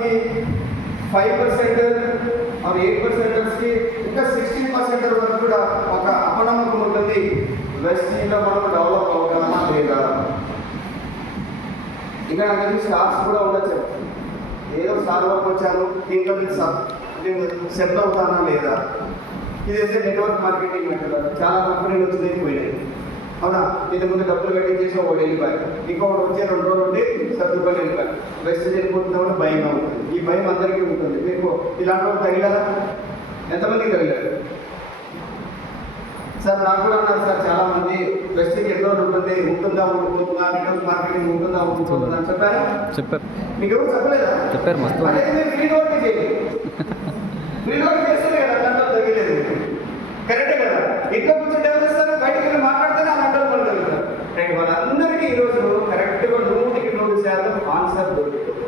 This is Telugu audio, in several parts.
మనకి 5% ఆర్ 8%కి ఇంకా 16% వరకు కూడా ఒక అపనమ్మకం ఉంటుంది. వెస్టీలో మనం డెవలప్ అవుతామా లేదా. ఇంకా నాకు తెలిసి స్టార్స్ కూడా ఉండొచ్చు. ఏదో స్టార్ వర్క్ వచ్చాను దీంట్లో నేను సెటిల్ అవుతానా లేదా. ఇదైతే నెట్వర్క్ మార్కెటింగ్ అంటారు. చాలా కంపెనీలు వచ్చినాయి పోయినాయి. అవునా, ఇంతకుముందు డబ్బులు కట్టించేసి ఒకటి వెళ్ళిపోయారు, ఇంకొకటి వచ్చే 2 రోజులు ఉండి సర్దుకొని వెళ్ళిపోయారు. వెస్ట్ వెళ్ళిపోతున్నప్పుడు భయంగా ఉంటుంది. ఈ భయం అందరికీ ఉంటుంది. మీకు ఇలాంటి వాళ్ళు తగిలారా? ఎంతమందికి తగిలారు? సార్ నాకు కూడా అన్నారు సార్ చాలామంది వెస్ట్కి ఎన్ని రోజులు ఉంటుంది, ఉంటుందా ఉండిపోతుందా, నెట్వర్క్ మార్కెటింగ్ ఉంటుందా ఉండిపోతుందా అని చెప్పారు. మీకు ఎవరు చెప్పలేదా? చెప్పారు. మస్తు అదే మీరు ఫ్రీ డోర్ చేయండి. ఫ్రీ డోర్ చేస్తే కదా అలాంటి తగ్గలేదు. కరెక్టే కదా. ఇంట్లో కూర్చొని ఎవరు చేస్తారు? బయటకు వెళ్ళి మాట్లాడితేనే అలాంటి వాళ్ళు తగ్గుతారు. రైట్. వాళ్ళందరికీ ఈరోజు కరెక్ట్గా 100% ఆన్సర్ దొరుకుతుంది.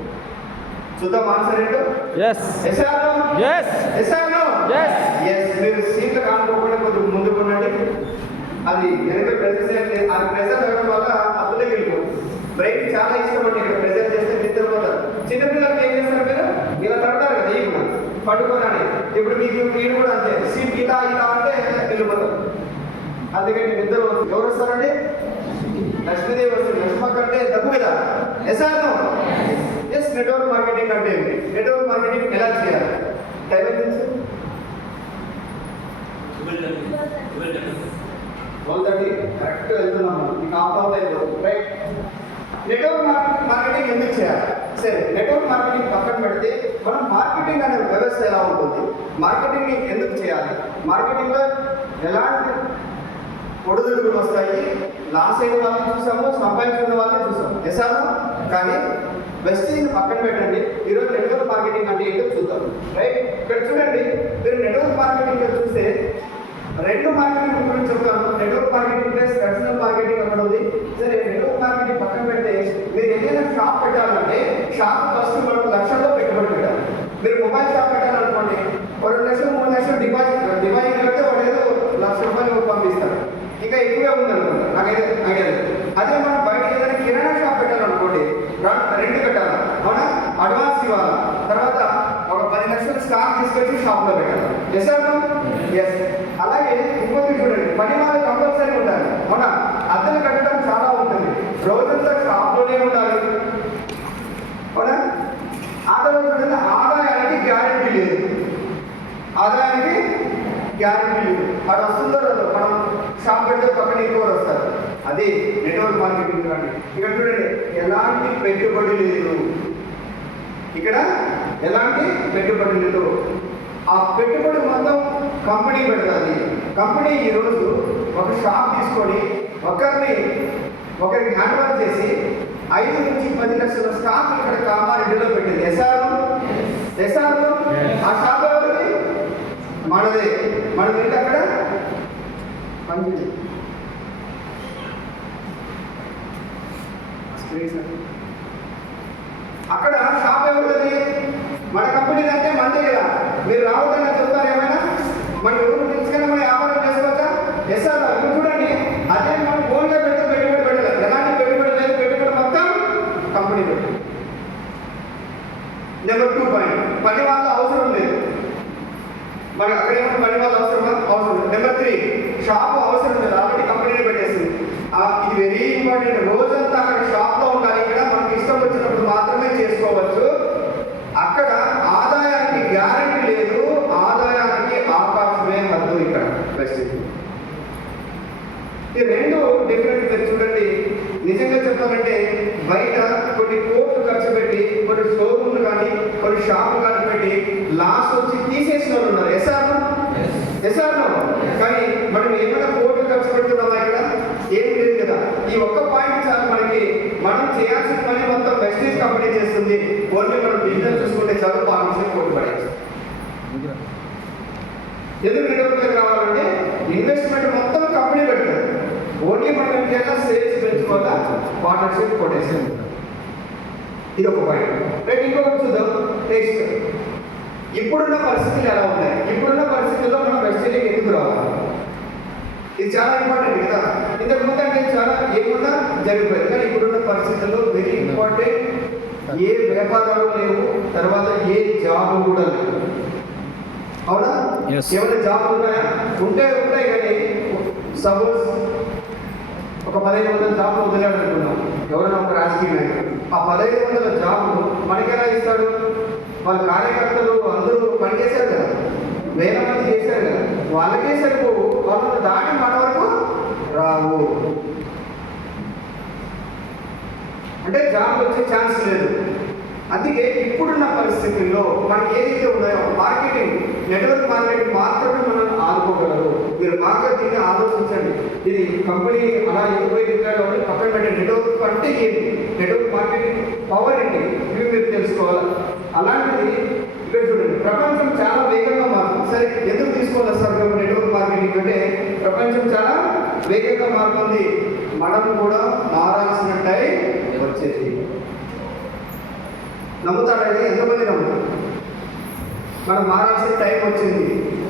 చూద్దాం ఆన్సర్ ఏంటో. మీరు సీట్లు కానుకోకుండా కొంచెం ముందుకు ఉండండి. అది వెనక ప్రెజర్ ఆ ప్రెజర్ అవ్వడం వల్ల అప్పుడే వెళ్ళిపోతుంది. బ్రెయిన్ చాలా ఇష్టపడి ఇక్కడ ప్రెజర్ చేస్తే నిద్రపోతారు. చిన్నపిల్లలకి ఏం చేస్తారు? మీరు ఇలా పడతారు కదా, ఈ కూడా పట్టుకోనని. ఇప్పుడు మీకు మీరు కూడా అంతే, సీట్ ఇలా ఇలా అంటే వెళ్ళిపోతారు. అందుకని నిద్ర ఎవరు వస్తారండి? లక్ష్మీదేవి వస్తుంది. లక్ష్మక్క అంటే డబ్బు కదా. ఎస్. నెట్వర్క్ మార్కెటింగ్ అంటే నెట్వర్క్ మార్కెటింగ్ ఎలా చేయాలి? టైం తెలుసు 12:30 కరెక్ట్ వెళ్తున్నాం మనం. మీకు ఆఫ్ అయిపోతుంది. రైట్. నెట్వర్క్ మార్కెటింగ్ ఎందుకు చేయాలి? సరే, నెట్వర్క్ మార్కెటింగ్ పక్కన పెడితే మనం మార్కెటింగ్ అనే వ్యవస్థ ఎలా ఉంటుంది, మార్కెటింగ్ ఎందుకు చేయాలి, మార్కెటింగ్లో ఎలాంటి ఒడిదుడుకులు వస్తాయి, లాస్ అయిన వాళ్ళని చూసాము, సంపాదించుకున్న వాళ్ళని చూసాము. ఎసాను. కానీ వెస్టీని పక్కన పెట్టండి. ఈరోజు నెట్వర్క్ మార్కెటింగ్ అంటే ఏంటో చూద్దాం. రైట్. ఇక్కడ చూడండి, మీరు నెట్వర్క్ మార్కెటింగ్ చూస్తే 2 మార్కెటింగ్ గురించి చెప్తాను. Network marketing plus personal marketing అక్కడ ఉంది. సరే, నెట్వర్క్ మార్కెటింగ్ పక్కన పెడితే మీరు ఏదైనా షాప్ పెట్టాలంటే షాప్ ఫస్ట్ మనం లక్షల్లో పెట్టుబడి పెట్టాలి. మీరు మొబైల్ షాప్ పెట్టాలనుకోండి, 2 లక్షలు 3 లక్షలు డిపాజిట్ కడితే వాడు ఏదో ₹1,00,000 పంపిస్తారు. ఇంకా ఎక్కువే ఉందనుకోండి, నాకైతే ఐడియా లేదు. అదే మనం బయట ఏదైనా కిరాణా షాప్ పెట్టాలనుకోండి, రెంట్ కట్టాలి. అవునా, అడ్వాన్స్ ఇవ్వాలి. తర్వాత ఒక 10 లక్షలు స్టాక్ తీసుకొచ్చి షాప్లో పెట్టాలి. ఎస్. అలాగే ఇంకొకటి చూడండి, పని వాళ్ళు కంపల్సరీ ఉండాలి. అవునా, అద్దెలు కట్టడం చాలా ఉంటుంది. రోజంతా షాప్లోనే ఉండాలి. అవునా, చూడండి, ఆదాయానికి గ్యారెంటీ లేదు. ఆదాయానికి గ్యారెంటీ లేదు. అది వస్తుందో మనం షాప్ పెడితే పక్కన ఎక్కువ వస్తారు. అది నెట్వర్క్ మార్కెటింగ్ కానీ. ఇక్కడ చూడండి, ఎలాంటి పెట్టుబడి లేదు. ఇక్కడ ఎలాంటి పెట్టుబడి లేదు. ఆ పెట్టుబడి మొత్తం కంపెనీ పెడుతుంది. కంపెనీ ఈరోజు ఒక షాప్ తీసుకొని ఒకరికి హ్యాండ్ ఓవర్ చేసి 5 నుంచి 10 లక్షల స్టాక్ ఇక్కడ కామారెడ్డిలో పెట్టింది. ఎస్ఆర్ ఆ షాప్ ఎవరిది? మనదే. మనం ఏంటి అక్కడ పనిచేసి అక్కడ షాప్ ఎవరిది? మన కంపెనీ అంటే మనదే కదా. మీరు రావద్దని చెప్తారు ఏమైనా? మన ఎవరు తీసుకుని మనం వ్యాపారం చేసుకోవచ్చా? ఎస్ఆర్ ఇప్పుడు చూడండి, అదే మనం ఫోన్లో పెడితే పెట్టుబడి పెట్టలేదు. ఎలాంటి పెట్టుబడి లేదు. పెట్టుబడి మొత్తం కంపెనీ పెట్టుబడి. నెంబర్ 2 పాయింట్, పని వాళ్ళ అవసరం లేదు. మనకి అక్కడ ఏమైనా పని వాళ్ళ అవసరం. నెంబర్ 3, షాపు అవసరం లేదు. ఆల్రెడీ కంపెనీలో పెట్టేసింది. ఇది వెరీ ఇంపార్టెంట్. రోజంతా అక్కడ షాప్లో ఉండాలి. ఇక్కడ మనకి ఇష్టం వచ్చినప్పుడు మాత్రమే చేసుకోవచ్చు. అక్కడ ఆదాయానికి గ్యారెంటీ లేదు. ఆదాయానికి ఆకాశమే హద్దు. ఇక్కడ పరిస్థితి ఈ 2 డిఫరెంట్. చూడండి, నిజంగా చెప్పాలంటే బయట కొన్ని కోట్లు ఖర్చు పెట్టి కొన్ని షోరూమ్లు కానీ కొన్ని షాపులు కానీ పెట్టి లాస్ వచ్చి తీసేసిన వాళ్ళు ఉన్నారు. ఎస్ఆర్ కానీ మనం ఏమైనా కోట్లు ఖర్చు పెడుతున్నామా? ఇక్కడ ఏం లేదు కదా. ఈ ఒక్క పాయింట్ చాలు మనకి. మనం చేయాల్సిన పని మొత్తం వెస్టీజ్ కంపెనీ చేస్తుంది. ఓన్లీ మనం బిజినెస్ చూసుకుంటే చాలు, పార్ట్నర్షిప్ కోట్లు పడేది. ఎందుకు నెట్వర్క్ రావాలంటే ఇన్వెస్ట్మెంట్ మొత్తం కంపెనీ పెడుతుంది. ఓన్లీ మనం ఏం చేయాలి? సేల్స్ పెంచుకోవాలా, పార్ట్నర్షిప్ కొట్టేసి. ఇది ఒక పాయింట్. రైట్. ఇంకొకటి చూద్దాం. నెక్స్ట్, ఇప్పుడున్న పరిస్థితులు ఎలా ఉన్నాయి? ఇప్పుడున్న పరిస్థితుల్లో మనం వెస్టీజ్కి ఎందుకు రావాలి? ఇది చాలా ఇంపార్టెంట్ కదా. ఇంతకు ముందు అంటే చాలా ఏమున్నా జరిగిపోయింది. కానీ ఇప్పుడున్న పరిస్థితుల్లో వెరీ ఇంపార్టెంట్. ఏ వ్యాపారాలు లేవు. తర్వాత జాబ్ కూడా లేదు. అవునా? Yes. ఏమైనా జాబ్ ఉన్నాయా? ఉంటాయి కానీ సపోజ్ ఒక 1500 జాబ్లు వదిలాడు అనుకున్నాం, ఎవరైనా ఒక రాజకీయ నాయకుడు. ఆ 1500 జాబ్లు మనకెలా ఇస్తాడు? వాళ్ళ కార్యకర్తలు అందరూ పనిచేశారు కదా, వేల మంది చేశారు కదా, వాళ్ళకే సరిపోవు. వాళ్ళని దాటి మన వరకు రావు. అంటే జాబ్ వచ్చే ఛాన్స్ లేదు. అందుకే ఇప్పుడున్న పరిస్థితుల్లో మనకి ఏదైతే ఉన్నాయో మార్కెటింగ్, నెట్వర్క్ మార్కెటింగ్ మాత్రమే మనం ఆదుకోగలరు. మీరు బాగా దీన్ని ఆలోచించండి. ఇది కంపెనీ అలా ఎక్కువ దిగాలో పక్కన పెట్టే నెట్వర్క్ అంటే ఏంటి, నెట్వర్క్ మార్కెటింగ్ పవర్ ఏంటి, ఇవి మీరు తెలుసుకోవాలి. అలాంటిది ఇక్కడ చూడండి, ప్రపంచం చాలా వేగంగా మారుతుంది. సరే, ఎందుకు తీసుకోవాలి సార్ నెట్వర్క్ మార్కెటింగ్ అంటే ప్రపంచం చాలా వేగంగా మారుతుంది, మనం కూడా మారాల్సిన టైం వచ్చేది. నమ్ముతాడని ఎంతమంది నమ్ముతారు? మనం మారాల్సిన టైం వచ్చింది.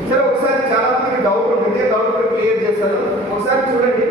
సరే, ఒకసారి చాలా మందికి డౌట్ ఉంటుంది, డౌట్ క్లియర్ చేస్తారు. ఒకసారి చూడండి,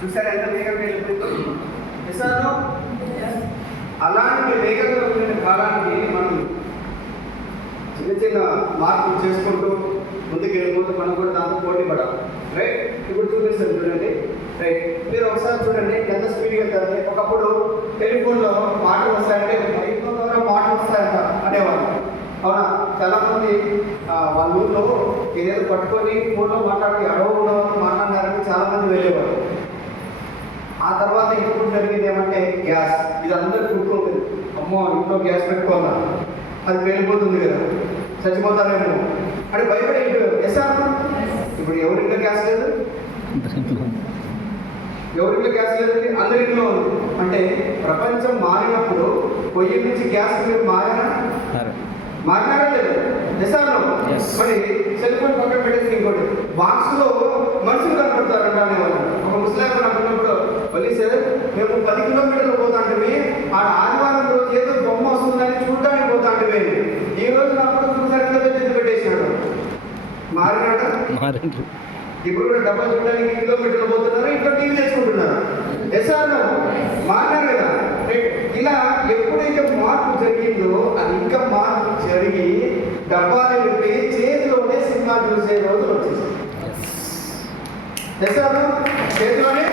చూసారా ఎంత వేగంగా వెళ్ళిపోతుంది. నిజాలు అలాంటి వేగంగా వెళ్ళిన కాలానికి మనం చిన్న చిన్న మార్పులు చేసుకుంటూ ముందుకు వెళ్ళిపోతూ మనం కూడా దాంతో పోటీ పడాలి. రైట్? ఇప్పుడు చూపిస్తాను చూడండి. రైట్, మీరు ఒకసారి చూడండి ఎంత స్పీడ్గా వెళ్తారు. ఒకప్పుడు టెలిఫోన్లో మాటలు వస్తాయంటే మైక్రో ద్వారా మాటలు వస్తాయంట అనేవాళ్ళు. అవునా? చాలామంది వాళ్ళ ఊళ్ళో ఏదేదో పట్టుకొని ఫోన్లో మాట్లాడి అడవుల్లో మాట్లాడారని చాలామంది వెళ్ళేవారు. ఆ తర్వాత ఇప్పుడు జరిగింది ఏమంటే గ్యాస్. ఇది అందరికి గుర్తుంటుంది. అమ్మో, ఇంట్లో గ్యాస్ పెట్టుకోవాలా, అది వెళ్ళిపోతుంది కదా, చచ్చిపోతారేమో అంటే భయపడి వెళ్ళిపోయారు. ఎసార్ ఇప్పుడు ఎవరింట్లో గ్యాస్ లేదు, ఎవరింట్లో గ్యాస్ లేదండి, అందరింట్లో ఉంది. అంటే ప్రపంచం మారినప్పుడు పొయ్యి నుంచి గ్యాస్ మీరు మారినారా లేదు? ఎసార్లో మరి సెల్ ఫోన్ పక్కన పెట్టేసి ఇంకోటి బాక్స్లో మనుషులు కనపడతారంట అనేవాళ్ళు. ఒక ముస్లిం అనుకున్నప్పుడు మళ్ళీ సార్ మేము 10 కిలోమీటర్లు పోతాంటివి, ఆ ఆదివారం రోజు ఏదో బొమ్మ వస్తుందని చూడడానికి పోతాంటివి. ఈ రోజు నాకు చూసారంటే పెట్టేసినాడు. మారినాడ? ఇప్పుడు కూడా డబ్బా చూడడానికి కిలోమీటర్లు పోతున్నారు, ఇంట్లో టీవీ తెచ్చుకుంటున్నారు. ఎస్ఆర్లో మారినారు కదా. ఇలా ఎప్పుడైతే మార్పు జరిగిందో అది ఇంకా మార్పు జరిగి డబ్బాలు పెట్టి చేతిలోనే సినిమా చూసే రోజులు వచ్చేసాయి. ఎస్ఆర్ చేతిలోనే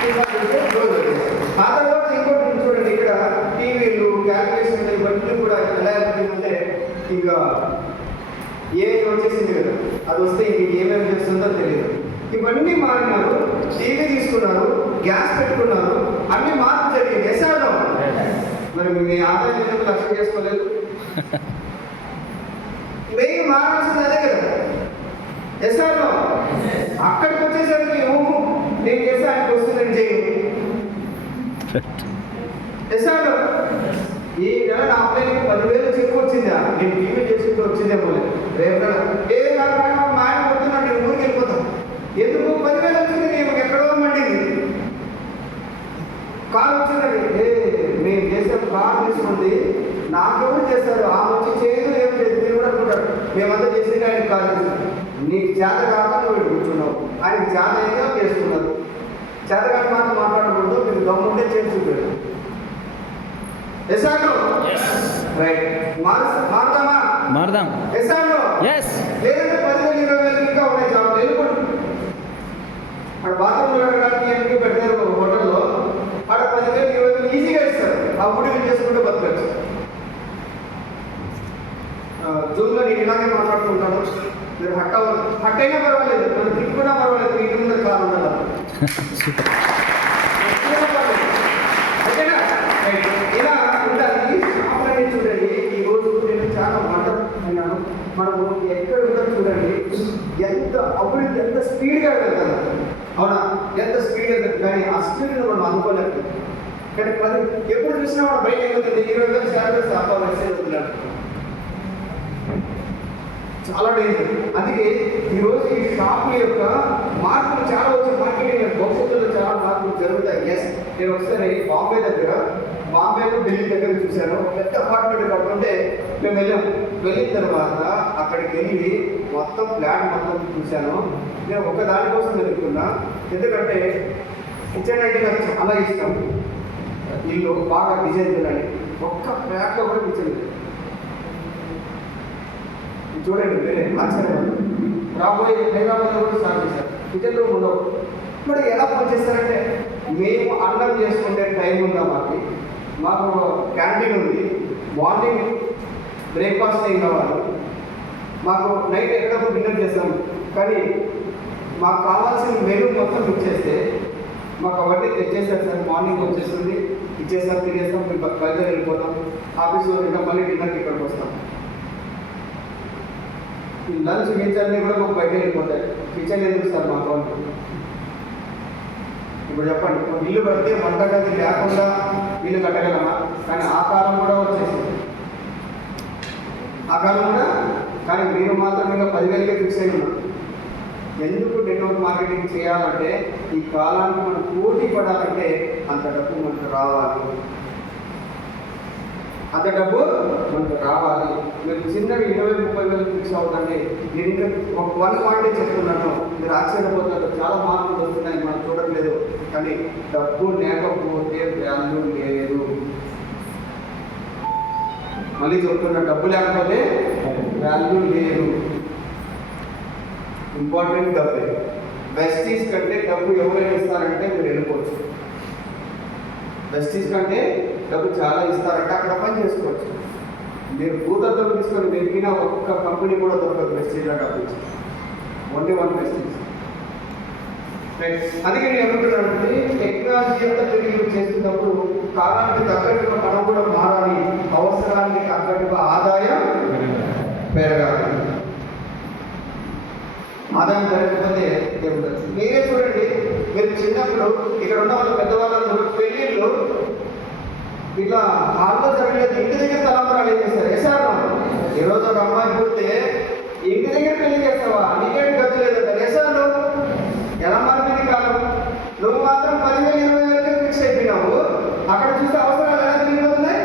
సినిమా చూసే రోజులు వచ్చేసాయి. ఆ తర్వాత ఇంకోటి చూడండి, ఇక్కడ టీవీలు, క్యాల్కులేషన్ ఇవన్నీ కూడా ఎలా అంటే ఇంకా ఏ వచ్చేసింది కదా, అది వస్తే ఇంక ఏమేమి చేస్తుందో తెలియదు. ఇవన్నీ మారినారు. టీవీ తీసుకున్నారు, గ్యాస్ పెట్టుకున్నారు, అన్ని మార్పు జరిగింది. ఎస్ఆర్లో మరి మీ ఆదాయం ఎందుకు లక్ష్యం చేసుకోలేదు? మెయిన్ మారాల్సింది అదే కదా. ఎస్ఆర్లో అక్కడికి వచ్చేసరికి నేను చేస్తే ఆయనకు వస్తుందని చేయు. ఎస్ఆర్లో ఈ నెల నా అబ్బాయికి 10,000 చెక్ వచ్చిందా, నేను టీవీ చేసుకుంటూ వచ్చిందేమో రేపు ఏ కారణంగా మా ఆయన కొడుతున్నాడు, నేను ఊరికి వెళ్ళిపోతాను. ఎందుకు 10,000 వచ్చింది, నేను ఎక్కడో మండింది. కాల్ వచ్చిందండి, మేము చేసే కాల్ తీసుకుంది నాకెవరు చేస్తారు, ఆ వచ్చి చేయదు ఏం లేదు, మీరు కూడా అనుకుంటారు మేమంతా చేసి ఆయనకి కాల్ చేస్తాం. నీకు చేత కాక నువ్వు కూర్చున్నావు, ఆయనకి చేత అయితే చేసుకున్నారు. చేత కాక మాత్రం మాట్లాడకూడదు, మీరు దమ్ముంటే చేసి చూపారు. ఎస్ఆర్లో రైట్ మారుదాం. ఎస్ఆర్లో లేదంటే 10,000, 20,000 ఇంకా ఉన్నాయి జాబ్లు, వెళ్ళిపోండి. అక్కడ బాత్రూమ్ వెళ్ళడానికి ఎందుకు పెడతారు హోటల్లో, అక్కడ 10,000, 20,000 ఈజీగా ఇస్తారు. ఆ గుడికి చేసుకుంటే బతకచ్చు. జూమ్లో నేను ఇలాగే మాట్లాడుతుంటాను, మీరు హట్ అయినా పర్వాలేదు, మనం తిట్టుకున్నా పర్వాలేదు, ఇంటి ముందర కారు ఉండాలి. ఇలా ఉండాలి. చూడండి, ఈ రోజు నేను చాలా వంట అన్నాను. మనము ఎక్కడ ఉందో చూడండి, ఎంత అభివృద్ధి ఎంత స్పీడ్గా వెళ్తాను, అవునా? ఎంత స్పీడ్గా వెళ్తుంది, కానీ ఆ స్పీడ్ని మనం అనుకోలేదు. కానీ ఎప్పుడు చూసినా వాడు బయట ఏమవుతుంది, 20,000 శాలరీ అబ్బా మెసేజ్ అవుతున్నాడు, చాలా డేంజర్. అందుకే ఈరోజు ఈ షాప్ యొక్క మార్పులు చాలా వచ్చి మార్కెటింగ్ భవిష్యత్తులో చాలా మార్పులు జరుగుతాయి. ఎస్, నేను ఒకసారి బాంబేలో ఢిల్లీ దగ్గర చూశాను. పెద్ద అపార్ట్మెంట్ కట్టుకుంటే మేము వెళ్ళిన తర్వాత అక్కడికి వెళ్ళి మొత్తం ఫ్లాట్ మొత్తం చూశాను. నేను ఒక దానికోసం వెళ్తున్నా, ఎందుకంటే కిచెన్ అంటే నాకు చాలా ఇష్టం. ఇల్లు బాగా డిజైన్ చేయాలి, ఒక్క ఫ్లాట్లో కూడా కిచెన్ చూడండి, వేరే ఆశ్చర్యం. రాబోయే హైదరాబాద్లో కూడా స్టార్ట్ చేశారు, కిచెన్లో ఉండవు. మరి ఎలా పనిచేస్తారంటే, మేము అన్నం చేసుకుంటే టైం ఉందా, మాకు క్యాంటీన్ ఉంది, మార్నింగ్ బ్రేక్ఫాస్ట్ ఏం కావాలి, మాకు నైట్ ఎక్కడో డిన్నర్ చేస్తాం, కానీ మాకు కావాల్సిన మెనూ మొత్తం బుక్ చేస్తే మాకు అవన్నీ తెచ్చేస్తారు సార్. మార్నింగ్ వచ్చేస్తుంది, ఇచ్చేస్తాం, తినేస్తాం, మేము బయట వెళ్ళిపోతాం, ఆఫీస్లో ఇంకా మళ్ళీ డిన్నర్కి ఇక్కడికి వస్తాం. ఈ లంచ్ గిచ్చన్నీ కూడా మాకు బయట వెళ్ళిపోతాయి. కిచెన్ ఎందుకు సార్ మా అకౌంట్? ఇప్పుడు చెప్పండి, ఇల్లు కడితే వంటగది లేకుండా ఇల్లు కట్టగలమా? కానీ ఆ కాలం కూడా వచ్చేసింది, ఆ కాలం కూడా. కానీ మీరు మాత్రం ఇంకా 10,000కే ఫిక్స్ అయి ఉన్నారు. ఎందుకు నెట్వర్క్ మార్కెటింగ్ చేయాలంటే, ఈ కాలానికి మనం పోటీ పడాలంటే అంత డబ్బు మనకు రావాలి, అంత డబ్బు మనకు రావాలి. మీరు చిన్నగా 20,000-30,000 ఫిక్స్ అవుతుంది. నేను ఇంకా ఒక 1 పాయింటే చెప్తున్నాను, మీరు ఆశ్చర్యపోతారు. చాలా మార్పులు వస్తున్నాయి, మనం చూడట్లేదు. కానీ డబ్బు లేకపోతే వాల్యూ లేదు. మళ్ళీ చెప్తున్నా, డబ్బు లేకపోతే వాల్యూ లేదు. ఇంపార్టెంట్ డబ్బే. వెస్టీస్ కంటే డబ్బు ఎవరైనా ఇస్తారంటే మీరు వెళ్ళిపోవచ్చు. వెస్టీస్ కంటే డబ్బు చాలా ఇస్తారంటే అక్కడ పని చేసుకోవచ్చు. మీరు భూతత్వం తీసుకొని వెతికిన ఒక్క కంపెనీ కూడా దొరకదు వెస్టీజ్లో డబ్బు ఇచ్చి. Only 1 Vestige. అందుకే నేను ఏమంటున్నానంటే, టెక్నాలజీ అంతా పెరిగి చేస్తున్నప్పుడు కాలానికి తగ్గట్టుగా మనం కూడా మారాలి, అవసరానికి తగ్గట్టుగా ఆదాయం పెరగాలి. ఆదాయం పెరగకపోతే ఏముండదు. మీరే చూడండి, మీరు చిన్నప్పుడు ఇక్కడ ఉన్న వాళ్ళ పెద్దవాళ్ళందరూ పెళ్ళిళ్ళు ఇట్లా హాల్లో జరగలేదు, ఇంటి దగ్గర తలంబరాలు ఏం చేస్తారు? వేసారు. ఈరోజు ఒక అమ్మాయి పుడితే ఇంటి దగ్గర పెళ్లి చేస్తావా, నీకేంటి ఖర్చు లేదంట. వేసారు. ఎలా మారిపోయింది కాలం. నువ్వు మాత్రం 10,000-20,000 ఫిక్స్ అయిపోయినావు. అక్కడ చూస్తే అవసరాలు ఎలా తిరిగిపోతున్నాయి.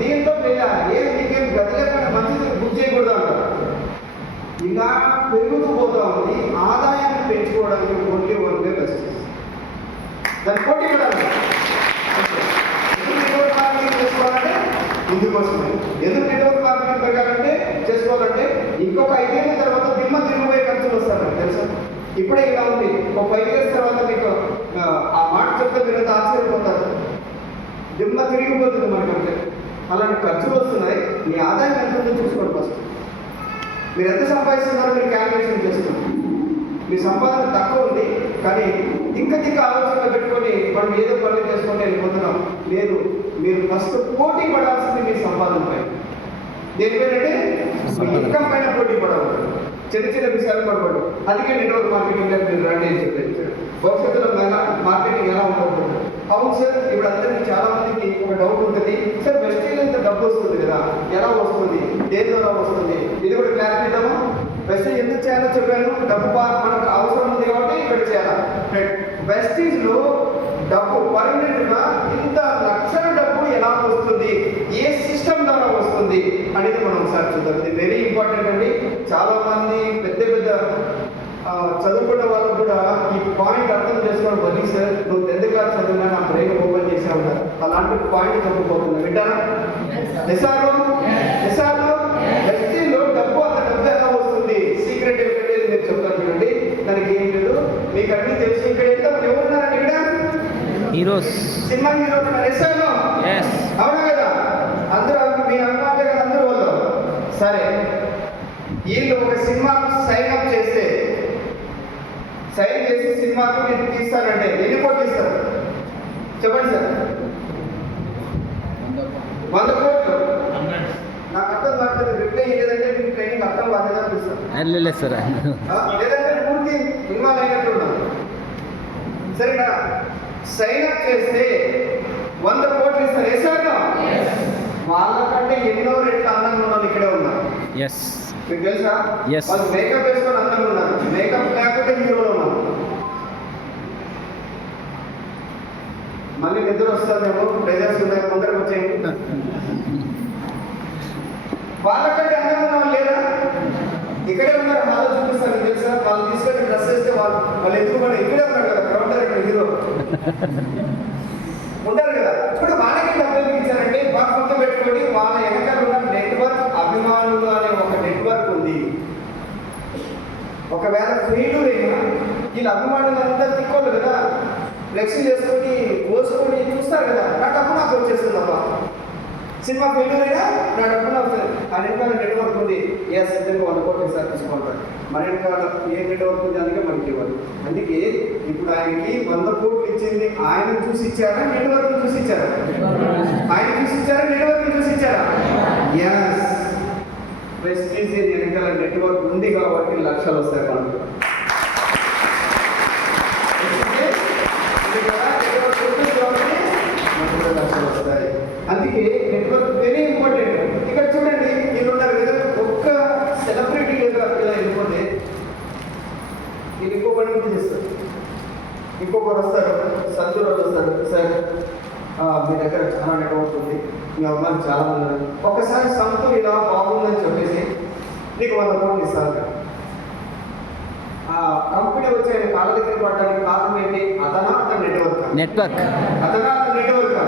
దీంతో నీకేం గది లేకుండా మంచిది బుక్ చేయకూడదు అంటారు. ఇలా పెరుగుతూ పోతా ఉంది. ఆదాయాన్ని పెంచుకోవడానికి ఓన్లీ 1 వే బెస్ట్. దాన్ని పోటీ కూడా నెట్వర్క్ మార్కెటింగ్ చేసుకోవాలంటే ఇందుకోసమే. ఎందుకు నెట్వర్క్ మార్కెటింగ్ పెరగాలంటే చేసుకోవాలంటే ఇంకొక 5 ఏళ్ళ తర్వాత దిమ్మ తిరిగిపోయే ఖర్చులు వస్తారు, తెలుసా? ఇప్పుడే ఇలా ఉంది, ఒక 5 ఇయర్స్ తర్వాత మీకు ఆ మాట చెప్తే మీరు ఆశ్చర్యపోతారు. దిమ్మ తిరిగిపోతుంది మనకంటే. అలాంటి ఖర్చులు వస్తున్నాయి. మీ ఆదాయం ఎంత ఉందో చూసుకోండి. ఫస్ట్ మీరు ఎంత సంపాదిస్తున్నారో మీరు క్యాల్కులేషన్ చేసుకోండి. మీ సంపాదన తక్కువ ఉంది, కానీ ఇంకా ఆలోచనలు పెట్టుకొని మనం ఏదో పనులు చేసుకుంటే వెళ్ళిపోతున్నాం. లేదు, మీరు ఫస్ట్ పోటీ పడాల్సింది మీ సంపాదనపై. దేనిపైనంటే ఇన్కమ్ పైన పోటీ పడాలి, చిన్న చిన్న విషయాలు పడబడు. అందుకే నెట్వర్క్ మార్కెటింగ్ మీరు రండి అని చెప్పేసి భవిష్యత్తులో మార్కెటింగ్ ఎలా ఉండబోతుంది. అవును సార్, ఇప్పుడు అందరికీ చాలా మందికి ఒక డౌట్ ఉంటుంది, సార్ వెస్టీజ్ ఇంత డబ్బు వస్తుంది కదా, ఎలా వస్తుంది, దేని ద్వారా వస్తుంది? ఇది కూడా క్లారిటీ ఇద్దాము. వెస్టీజ్ ఎందుకు చేయాలో చెప్పాను. డబ్బు మనకు అవసరం ఉంది కాబట్టి ఇక్కడ చేయాలి. వెస్టీజ్లో డబ్బు పర్మనెంట్గా ఇంత లక్షల డబ్బు ఎలా వస్తుంది, ఏ సిస్టమ్ ద్వారా వస్తుంది అనేది మనం ఒకసారి చూద్దాం. ఇది వెరీ ఇంపార్టెంట్ అండి. చాలామంది పెద్ద చదువుకున్న వాళ్ళు కూడా ఈ పాయింట్ అర్థం చేసుకోవడం బలి. సార్ నువ్వు 10th క్లాస్ చదివినా నా బ్రెయిన్ ఓపెన్ చేసావు కదా, అలాంటి పాయింట్ తప్పిపోతుంది. వింటారా? ఎస్ఆర్లో వ్యక్తిలో డబ్బు అంత డబ్బు ఎలా వస్తుంది, సీక్రెట్ ఏంటంటే మీరు చెప్తాను చూడండి. దానికి ఏం లేదు, మీకు అన్ని తెలుసు. ఇక్కడ ఎంత ఎవరున్నారండి? ఇక్కడ హీరోస్, సినిమా హీరోస్ ఉన్నారు. ఎస్ఆర్లో అవునా కదా? అందరూ మీ అనుమానం కదా, అందరూ వాళ్ళు. సరే, వీళ్ళు ఒక సినిమాకు సైన్ చేసి సినిమాకు మీరు తీస్తారంటే ఎన్ని కోట్లు ఇస్తారు చెప్పండి సార్? 100 కోట్లు. బాధ్యత అనిపిస్తారు లేదు సార్. లేదంటే పూర్తి ఇన్వాల్వ్ అయినట్టు ఉన్నారు. సరేనా? సైన్ అప్ చేస్తే 100 కోట్లు ఇస్తారు. వేసాక వాళ్ళకంటే ఎన్నో రెట్లు అందంగా ఉన్న వాళ్ళు ఇక్కడే ఉన్నారు. మీకు తెలుసా? వాళ్ళు మేకప్ వేసుకొని అందంగా ఉన్నారు, మేకప్ లేకపోతే హీరోలో ఉన్నారు. మళ్ళీ నిద్ర వస్తుందేమో, ప్రెజర్స్ ఉన్నాయి, ముందరకు వచ్చేయండి. వాళ్ళకంటే అందంగా ఉన్న వాళ్ళు లేదా? ఇక్కడే ఉన్నారు. వాళ్ళు చూపిస్తారు, తెలుసా? వాళ్ళు తీసుకొని డ్రెస్ వేస్తే వాళ్ళు ఎదుగుబడి ఇక్కడే ఉన్నారు కదా, ప్రౌండర్ ఇక్కడ హీరో ఉంటారు కదా. ఇప్పుడు వాళ్ళకి డబ్బులు ఇచ్చారంటే వాళ్ళు గుర్తు పెట్టుకొని వాళ్ళ వెనకాల ఉన్న నెట్వర్క్ అభిమానులు అనే ఒక నెట్వర్క్ ఉంది. ఒకవేళ ఫెయిల్యూర్ అయినా వీళ్ళ అభిమానులంతా తిక్కోళ్ళు కదా, ఫ్లెక్సీ చేసుకొని కోసుకొని చూస్తారు కదా, నా డబ్బు నాకు వచ్చేస్తుంది తప్ప. సినిమా ఫెయిల్యూర్ అయినా నా డబ్బు నాకు వస్తుంది. ఆ నెట్వర్క్ ఉంది. ఏ సిద్ధంగా 100 కోట్లు సార్ తీసుకుంటారు. మన వెనకాల ఏ నెట్వర్క్ ఉంది, అందుకే మనకి ఇవ్వాలి. అందుకే ఇప్పుడు ఆయనకి 100 కోట్లు ఇచ్చింది ఆయన చూసి ఇచ్చారా, నెట్వర్క్ చూసి ఇచ్చారా? ఆయన చూసి ఇచ్చారా, నెట్వర్క్ చూసి ఇచ్చారా? ఎస్, ప్రెస్టీజ్ వెనకాల నెట్వర్క్ ఉంది కాబట్టి లక్షలు వస్తాయి మనకు. లక్షలు వస్తాయి. అందుకే నెట్వర్క్ వెరీ ఇంపార్టెంట్. ఇక్కడ చూడండి, వీళ్ళు ఉన్నారు కదా, ఒక్క సెలబ్రిటీ లేదా ఇలా వెళ్ళిపోతే ఇది ఇంకో పని గురించి చేస్తారు. ఇంకొకరు వస్తారు, సంతూరు వస్తారు, సార్ మీ దగ్గర చాలా నెట్వర్క్ ఉంది, మీ అమ్మాయిలు చాలా ఉన్నారు, ఒక్కసారి సంతూరు ఇలా బాగుందని చెప్పేసి నీకు 100 కోట్లు ఇస్తారు. కంపెనీ వచ్చి ఆయన కాళ్ళ దగ్గర పడడానికి కారణం ఏంటి? అతనా అతని నెట్వర్క్ అతనా అతని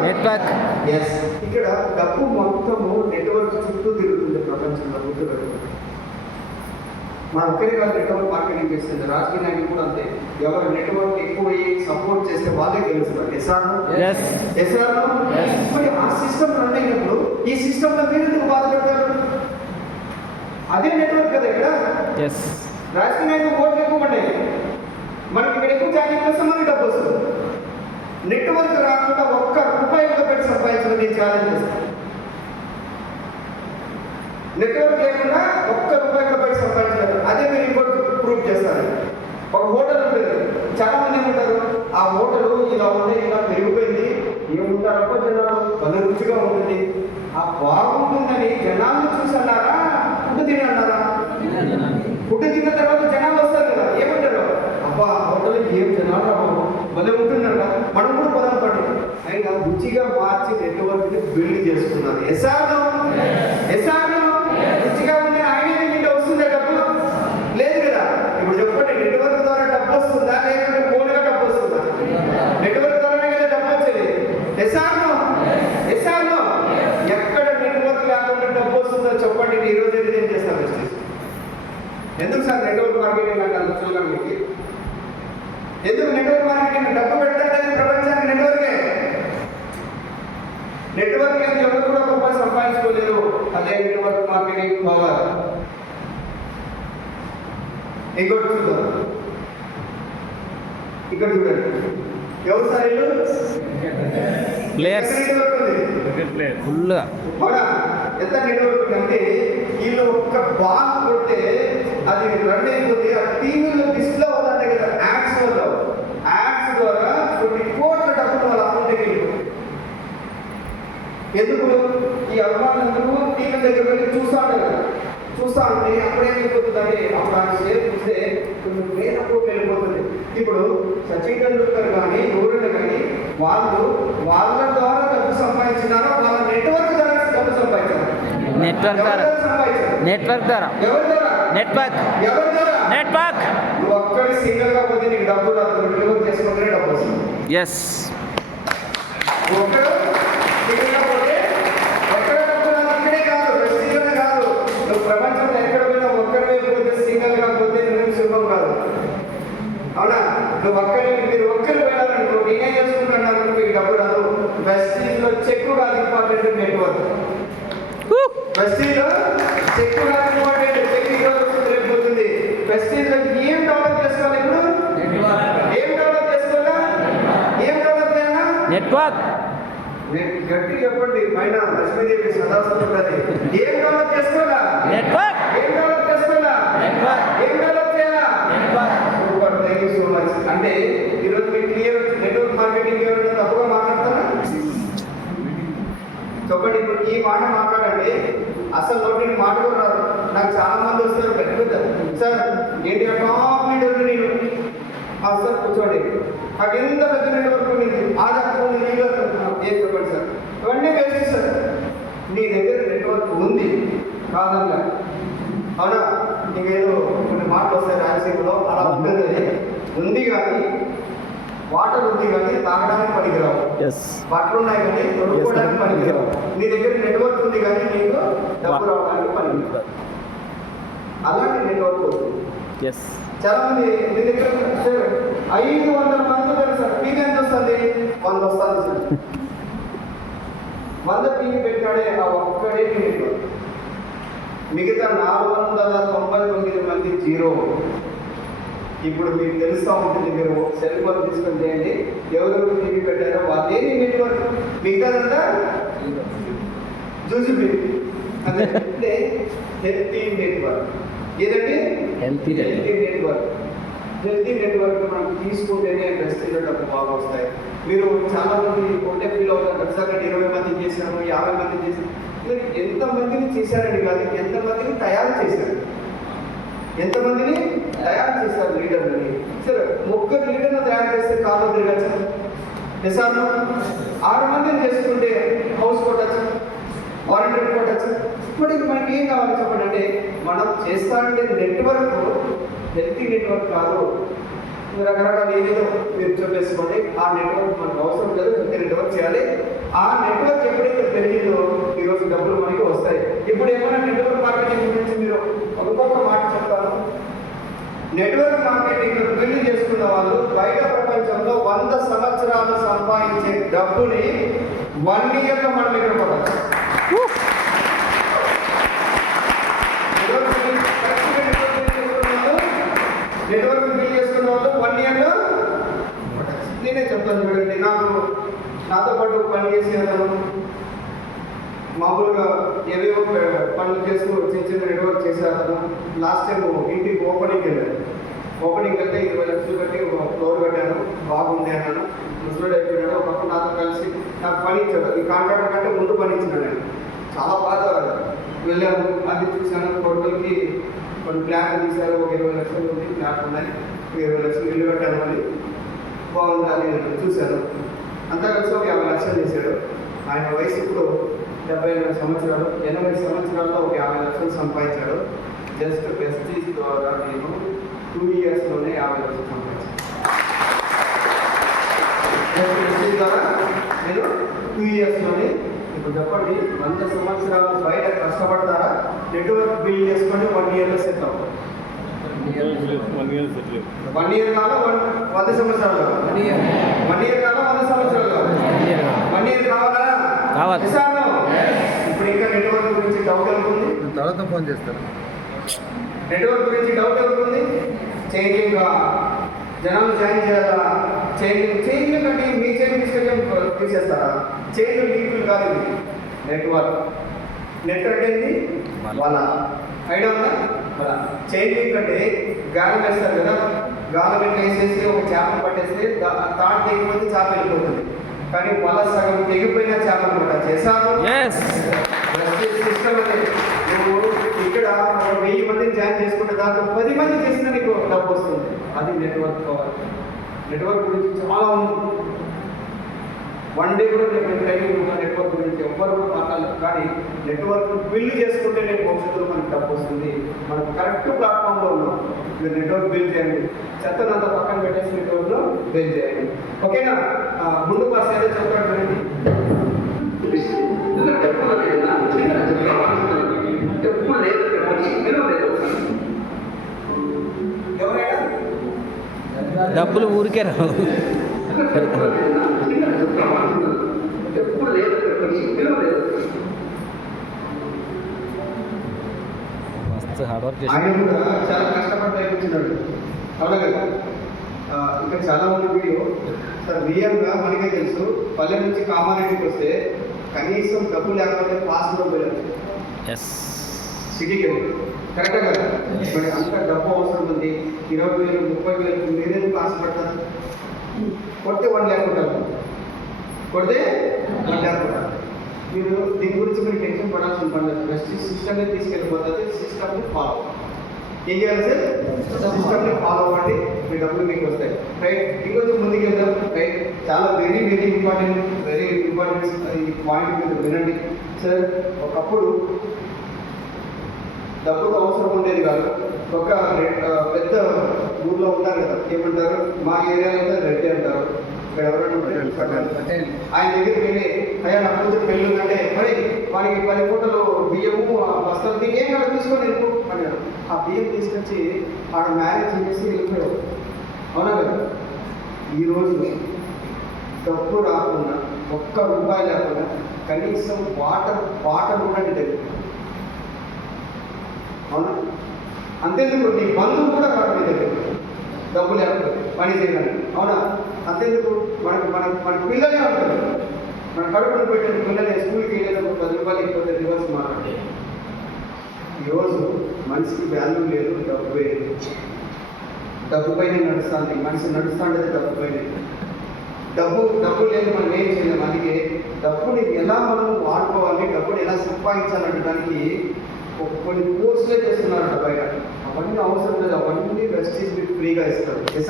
నెట్వర్క్. ఎస్, ఇక్కడ డబ్బు మొత్తము నెట్వర్క్ చుట్టూ తిరుగుతుంది ప్రపంచంలో. గుర్తుపెట్టుకుంటుంది. మన ఒక్కరి కాదు నెట్వర్క్ మార్కెటింగ్ చేస్తుంది. రాజకీయ నాయకులు కూడా అంతే. ఎవరు నెట్వర్క్ ఎక్కువ సపోర్ట్ చేస్తే వాళ్ళే గెలుస్తారు. మరి ఆ సిస్టమ్ రన్ అయినప్పుడు ఈ సిస్టంలో మీరు ఎందుకు బాధపడతారు? అదే నెట్వర్క్ కదా. ఇక్కడ రాజకీయ నాయకులు ఓట్లు ఎక్కువ పడ్డాయి, మనకి ఇక్కడ ఎక్కువ ఛార్జింగ్ వస్తే మనకి డబ్బు వస్తుంది. నెట్వర్క్ రాకుండా ఒక్క రూపాయి కూడా పెట్టి సంపాదించడం నేను ఛాలెంజ్ చేస్తాను. నెట్వర్క్ లేకుండా ఒక్క రూపాయి కూడా పెట్టి సంపాదించలేదు. అదే మీరు ఇంకోటి ప్రూవ్ చేస్తారు. ఒక హోటల్ ఉంటుంది, చాలా మంది ఏమంటారు, ఆ హోటల్ ఇలా ఉంటే ఇలా పెరిగిపోయింది, ఏముంటారో జనాలు పలు రుచిగా ఉంటుంది. ఆ బాగుంటుందని జనాలను చూసి అన్నారా, ఫుడ్ తిని అన్నారా? ఫుడ్ తిన్న తర్వాత జనాలు వస్తారు కదా, ఏమంటారు, అబ్బా హోటల్కి ఏం జనాలు రావు, భలే ఉంటుందంట, మనం కూడా పొలం పడి అయినా రుచిగా మార్చి నెట్వర్క్ బిల్డ్ చేసుకున్నారు. ఎసార్ను రుచిగా ఉంది ఆయన ఇంటి వస్తుందా డబ్బు? లేదు కదా. ఇప్పుడు చెప్పండి, నెట్వర్క్ ద్వారా డబ్బు వస్తుందా, లేదంటే ఫోన్గా డబ్బు వస్తుందా? నెట్వర్క్ ద్వారానే కదా డబ్బు వచ్చేది. ఎసార్ను ఎక్కడ నెట్వర్క్ లేకుండా డబ్బు వస్తుందో చెప్పండి. ఈ రోజు ఏం చేస్తాను బిజినెస్. ఎందుకు సార్ నెట్వర్క్ మార్కెటింగ్ అంటారు? చూడండి, మీకు ఎందుకు నెట్వర్క్ మార్కెటింగ్? డబ్బు పెట్టండి ప్రపంచానికి నెట్వర్కే. నెట్వర్క్ ఏం ఎవరు కూడా రూపాయలు సంపాదించుకోలేరు. అదే నెట్వర్క్ మార్కెటింగ్ పవర్. ఇంకోటి చూద్దాం, ఇక్కడ చూడండి, వ్యవసాయంలో ఎంత నెట్వర్క్ అంటే వీళ్ళు ఒక్క బాల్ కొడితే అది రన్ అయిపోతే ఆ టీవీలో డిస్ప్లే అవుతుంటే కదా, యాడ్స్ ద్వారా కొన్ని కోట్ల డబ్బులు వాళ్ళ అకౌంట్కి వెళ్ళిపోతుంది. ఎందుకు? ఈ అభిమానులందరూ టీవీ దగ్గర వెళ్ళి చూస్తూ ఉంటే అప్పుడేమైపోతుందంటే అప్పుడు ఆ షేర్ చూస్తే కొన్ని వేల కోట్లు వెళ్ళిపోతుంది. ఇప్పుడు సచిన్ టెండూల్కర్ కానీ ఎవరైనా కానీ వాళ్ళ ద్వారా డబ్బు సంపాదించినారో, వాళ్ళ నెట్వర్క్ ద్వారా డబ్బు సంపాదించారు. నెట్వర్క్ నువ్వు ఒక్కడి సింగిల్ గా పోతే నీకు డబ్బు రాదు, నెట్వర్క్ చేసుకుంటేనే డబ్బు వస్తుంది. ఒక్కడు సింగిల్ గా పోతే ఎక్కడ డబ్బు రాదు. ఇక్కడే కాదు, వెస్టింగ్లోనే కాదు, నువ్వు ప్రపంచంలో ఎక్కడ పోయినా ఒక్కడే పోతే, సింగిల్ గా పోతే నువ్వు సుఖం కాదు. అవునా? నువ్వు మీరు ఒక్కరు పోయాలనుకో, నేనేం చేసుకుంటున్నాను, మీకు డబ్బు రాదు. వెస్టింగ్లో చెక్కు కాదు ఇంపార్టెంట్, నెట్వర్క్. వెస్టింగ్లో చెక్కు కాదు ఇంపార్టెంట్, చెక్ రేపు పోతుంది. వెస్టింగ్లో ఏం డెవలప్ చేసుకోవాలి? ఇప్పుడు ఏం డెవలప్ చేసుకోవాలా? ఏం డెవలప్ చేయాలా? నెట్వర్క్. గట్టి చెప్పండి, పైన లక్ష్మీదేవి సదాశివ. ఏం డెవలప్ చేసుకోవాలా? నెట్వర్క్. ఏం డెవలప్ చేసుకోవాలా? మాట మాట్లాడండి, అసలు నోటిని మాట కూడా రాదు. నాకు చాలా మంది వస్తారు పెద్ద పెద్ద, సార్ ఏంటి టాప్ లీడర్ నేను, సార్ కూర్చోండి, నాకు ఎంత పెద్ద నెట్వర్క్ ఉంది, ఆధార్ లీడర్ ఏం చెప్పండి సార్, ఇవన్నీ వేస్ట్ సార్. నీ దగ్గర నెట్వర్క్ ఉంది కాదన్నా, అవునా? నీకేదో కొన్ని మాటలు వస్తాయి రాయలసీమలో, అలా ఉంటుంది. ఉంది కానీ వాటర్ ఉంది కానీ తాగడానికి పనికిరావు, బట్టలు ఉన్నాయి కానీ తొడుక్కోవడానికి పనికిరావు. నీ దగ్గర నెట్వర్క్ ఉంది కానీ నీకు డబ్బు రావడానికి పనికిరావు. అలాంటి నెట్వర్క్ వస్తుంది. చాలా మంది మీ దగ్గర 500 మంది ఉన్నారు సార్, మీకు ఎంత వస్తుంది? 100 వస్తుంది సార్. 100 పీకి పెట్టాడే ఆ ఒక్కడే మీ నెట్వర్క్. మిగతా 499 మంది జీరో. ఇప్పుడు మీకు తెలుస్తూ ఉంటుంది, మీరు సెల్ ఫోన్ తీసుకొని చేయండి, ఎవరెవరు టీవీ పెట్టారో వాళ్ళేమి నెట్వర్క్, మిగతాదంతా చూసి అంటే హెల్తీ నెట్వర్క్. ఏదంటే హెల్తీ నెట్వర్క్. హెల్తీ నెట్వర్క్ మనం తీసుకుంటేనే బెస్ట్ డబ్బు బాగా వస్తాయి. మీరు చాలా మంది ఒకటే ఫీల్ అవుతారు, ఖచ్చితంగా 20 మంది చేశాను, 50 మంది చేశాను. మీరు ఎంతమందిని చేశారండి కాదు, ఎంతమందిని తయారు చేశారు, ఎంతమందిని తయారు చేస్తారు లీడర్లని. సరే, 3 లీడర్లు తయారు చేస్తే కాదు తిరగచ్చు, నిజాలు 6 మందిని చేసుకుంటే హౌస్ కొట్టచ్చు, వారంటీ కొట్టచ్చు. ఇప్పటికి మనకి ఏం కావాలి చెప్పండి అంటే, మనం చేస్తానంటే నెట్వర్క్ హెల్తీ నెట్వర్క్ కాదు, రకరకాల ఏదో మీరు చెప్పేసుకోండి. ఆ నెట్వర్క్ మనకు అవసరం లేదు, హెల్తీ నెట్వర్క్ చేయాలి. ఆ నెట్వర్క్ ఎప్పుడైతే పెరిగిందో ఈరోజు డబ్బులు మనకి వస్తాయి. ఇప్పుడు ఏమైనా నెట్వర్క్ మార్కెటింగ్ గురించి మీరు ఒక్కొక్క మాట చెప్తాను. నెట్వర్క్ మార్కెటింగ్ బిల్డ్ చేసుకున్న వాళ్ళు బయట ప్రపంచంలో 100 సంవత్సరాలు సంపాదించే డబ్బుని 1 ఇయర్లో మనం ఇక్కడ పొందవచ్చు. నెట్వర్క్ బిల్డ్ చేసుకున్న వాళ్ళు 1 ఇయర్లో నేనే చెప్తాను చూడండి. నాతో పాటు పని చేసేదాను, మామూలుగా ఏవేవో పనులు చేస్తూ చిన్న చిన్న నెట్వర్క్ చేసేదాను. లాస్ట్ టైం ఇంటికి ఓపెనింగ్ వెళ్ళాను. ఓపెనింగ్ వెళ్తే 20 లక్షలు పెట్టి ఒక ఫ్లోర్ కట్టాను, బాగుంది అన్నాను. ముసలుడు అయిపోయినాడు, ఒక పక్క నాతో కలిసి నాకు పని ఇచ్చాడు. ఈ కాంట్రాక్టర్ కంటే ముందు పని ఇచ్చినాడు. నేను చాలా బాగా వెళ్ళాము, అది చూశాను. కొడుకులకి కొన్ని ప్లాట్లు తీశారు, ఒక 20 లక్షలు ఉంది ప్లాట్ ఉన్నాయి, 20 లక్షలు ఇల్లు కట్టాను. అని బాగుంది అని చూశాను. అంతా కలిసి ఒక 50 లక్షలు చేశాడు. ఆయన వయసు ఇప్పుడు 72 సంవత్సరాలు. 80 సంవత్సరాల్లో ఒక 50 లక్షలు సంపాదించాడు. జస్ట్ వెస్టీజ్ ద్వారా నేను 2 ఇయర్స్లోనే 50 లక్షలు సంపాదించాను. వెస్టీజ్ ద్వారా నేను 2 ఇయర్స్లోనే. ఇప్పుడు చెప్పండి, 100 సంవత్సరాలు బయట కష్టపడతారా, నెట్వర్క్ బిల్డ్ చేసుకొని 1 ఇయర్లో సెట్ అవుతారు. 1 ఇయర్ కాదు, 100 సంవత్సరాలు కాదు. 1 ఇయర్ కాదు, 100 సంవత్సరాలు కాదు. 1 ఇయర్ కావాలా? కావాలి. ఇప్పుడు ఇంకా నెట్వర్క్ గురించి డౌట్ అవుతుంది, తర్వాత ఫోన్ చేస్తారు. నెట్వర్క్ గురించి డౌట్ అవుతుంది. చైనింగ్ జనాలు జాయిన్ చేయాలా? చైన్ కంటే మీ చైన్ తీసుకెళ్ళి తీసేస్తారా? చైన్ లీకులు కాదు, ఇది నెట్వర్క్. నెట్ అంటే వాళ్ళ ఐడియా ఉందా? చైన్ లింక్ అంటే గాలి వేస్తారు కదా, గాలి పెట్టి వేసేసి ఒక చేపను పట్టేస్తే తాడు తెగిపోతే చేప వెళ్ళిపోతుంది. కానీ వాళ్ళ సగం తెగిపోయిన చేపను కూడా చేశారు. సిస్టమ్ అంటే నువ్వు ఇక్కడ 1000 మందిని జాయిన్ చేసుకుంటే దాంట్లో 10 మంది చేసినా నీకు డబ్బు వస్తుంది. అది నెట్వర్క్ కావాలి. నెట్వర్క్ గురించి చాలా ఉంది. 1 డే కూడా నేను ట్రైనింగ్ నెట్వర్క్ గురించి ఎవ్వరు కూడా మాట్లాడలేదు. కానీ నెట్వర్క్ బిల్డ్ చేసుకుంటే నేను భవిష్యత్తులో మనకు డబ్బు వస్తుంది. మనం కరెక్ట్ ప్లాట్ఫామ్లో ఉన్నాం. మీరు నెట్వర్క్ బిల్డ్ చేయండి, చెత్తనంతా పక్కన పెట్టేసి నెట్వర్క్లో బిల్డ్ చేయండి. ఓకేనా? ముందు పాస్ అయితే చెప్తాడు. డబ్బులు ఊరికే రావు. మస్తు హార్డ్ వర్క్ చేసి ఆయన కూడా చాలా కష్టపడి కూర్చున్నాడు. అలాగే ఇంకా చాలా మంది వీడియో సార్ రియల్గా మనకే తెలుసు. పల్లె నుంచి కామారెడ్డికి వస్తే కనీసం డబ్బు లేకపోతే పాస్లో వెళ్ళచ్చు. సిటీకి వెళ్ళి కరెక్టే కదా? మరి అంత డబ్బు అవసరం ఉంది. 20,000 30,000 మీరేం పాస్ పడతారు? కొడితే 1 lakh కొట్టాలి, కొడితే 1 lakh కొట్టాలి. మీరు దీని గురించి మీరు టెన్షన్ పడాల్సిన పని లేదు. బెస్ట్ సిస్టమ్ని తీసుకెళ్ళిపోతుంది, సిస్టమ్ని ఫాలో ఏం చేయాలి సార్? సిస్టమ్ని ఫాలో అవ్వండి, మీ డబ్బులు మీకు వస్తాయి. రైట్, ఇంకొంచెం ముందుకు వెళ్దాం. రైట్, చాలా వెరీ ఇంపార్టెంట్ ఈ పాయింట్ మీరు వినండి సార్. ఒకప్పుడు డబ్బులు అవసరం ఉండేది కాదు. ఒక పెద్ద ఊర్లో ఉంటారు కదా, ఏమంటారు, మా ఏరియాలో రెడ్డి అంటారు, ఇక్కడ ఎవరైనా పటేల్. ఆయన దగ్గరికి వెళ్ళి, అయ్యా నా కూతురు పెళ్ళి ఉందంటే, మరి వారికి 10 మూటలు బియ్యము బస్తాలు ఏం కాదు తీసుకొని వెళ్ళిపో అన్నాడు. ఆ బియ్యం తీసుకొచ్చి ఆడ మ్యారేజ్ చేసి వెళ్ళిపోయాడు. అవునా కదా? ఈరోజు డబ్బు రాకుండా, ₹1 లేకుండా కనీసం వాటర్ కూడా తెలియదు. అవునా? అంతేందుకు నీ బంధువు కూడా రాడు మీ దగ్గర డబ్బు లేకపోతే పని చేయడానికి. అవునా? అంతేందుకు మన పిల్లలే ఉంటారు, మన కడుపును పెట్టిన పిల్లలే స్కూల్కి వెళ్ళేటప్పుడు ₹10 ఇకపోతే రివర్స్ మాట్లాడే. ఈరోజు మనిషికి వాల్యూ లేదు, డబ్బుపైనే నడుస్తుంది. మనిషి నడుస్తుండేది డబ్బుపైనే. డబ్బు లేదు మనం ఏం చేయలేము. అందుకే డబ్బుని ఎలా మనం వాడుకోవాలి, డబ్బుని ఎలా సంపాదించాలనడానికి కొన్ని కోర్సులే చేస్తున్నారంట బయట. అవన్నీ అవసరం లేదు, అవన్నీ వెస్టీజ్ మీకు ఫ్రీగా ఇస్తారు. మీకు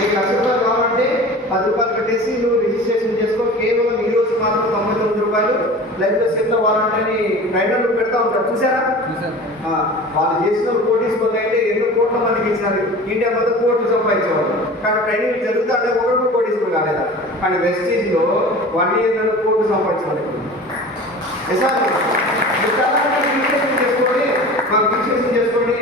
₹1,00,000 కావాలంటే ₹10 కట్టేసి నువ్వు రిజిస్ట్రేషన్ చేసుకో. కేవలం ఈ రోజు మాత్రం ₹99. లైఫ్ సెట్లో వాళ్ళంటే ట్రైనర్లు పెడతా ఉంటారు, చూసారా? వాళ్ళు చేసిన కోటీశ్వర్లు అయితే ఎన్నో కోట్ల మందికి ఇచ్చినారు. ఇండియా మొత్తం కోట్లు సంపాదించేవాళ్ళు. కానీ ట్రైనింగ్ జరుగుతా అంటే ఒకటి కోటీశ్వరులు కాలేదా? కానీ వెస్టీజ్లో 1 year కోట్లు సంపాదించేవాళ్ళు. చేసుకోండి.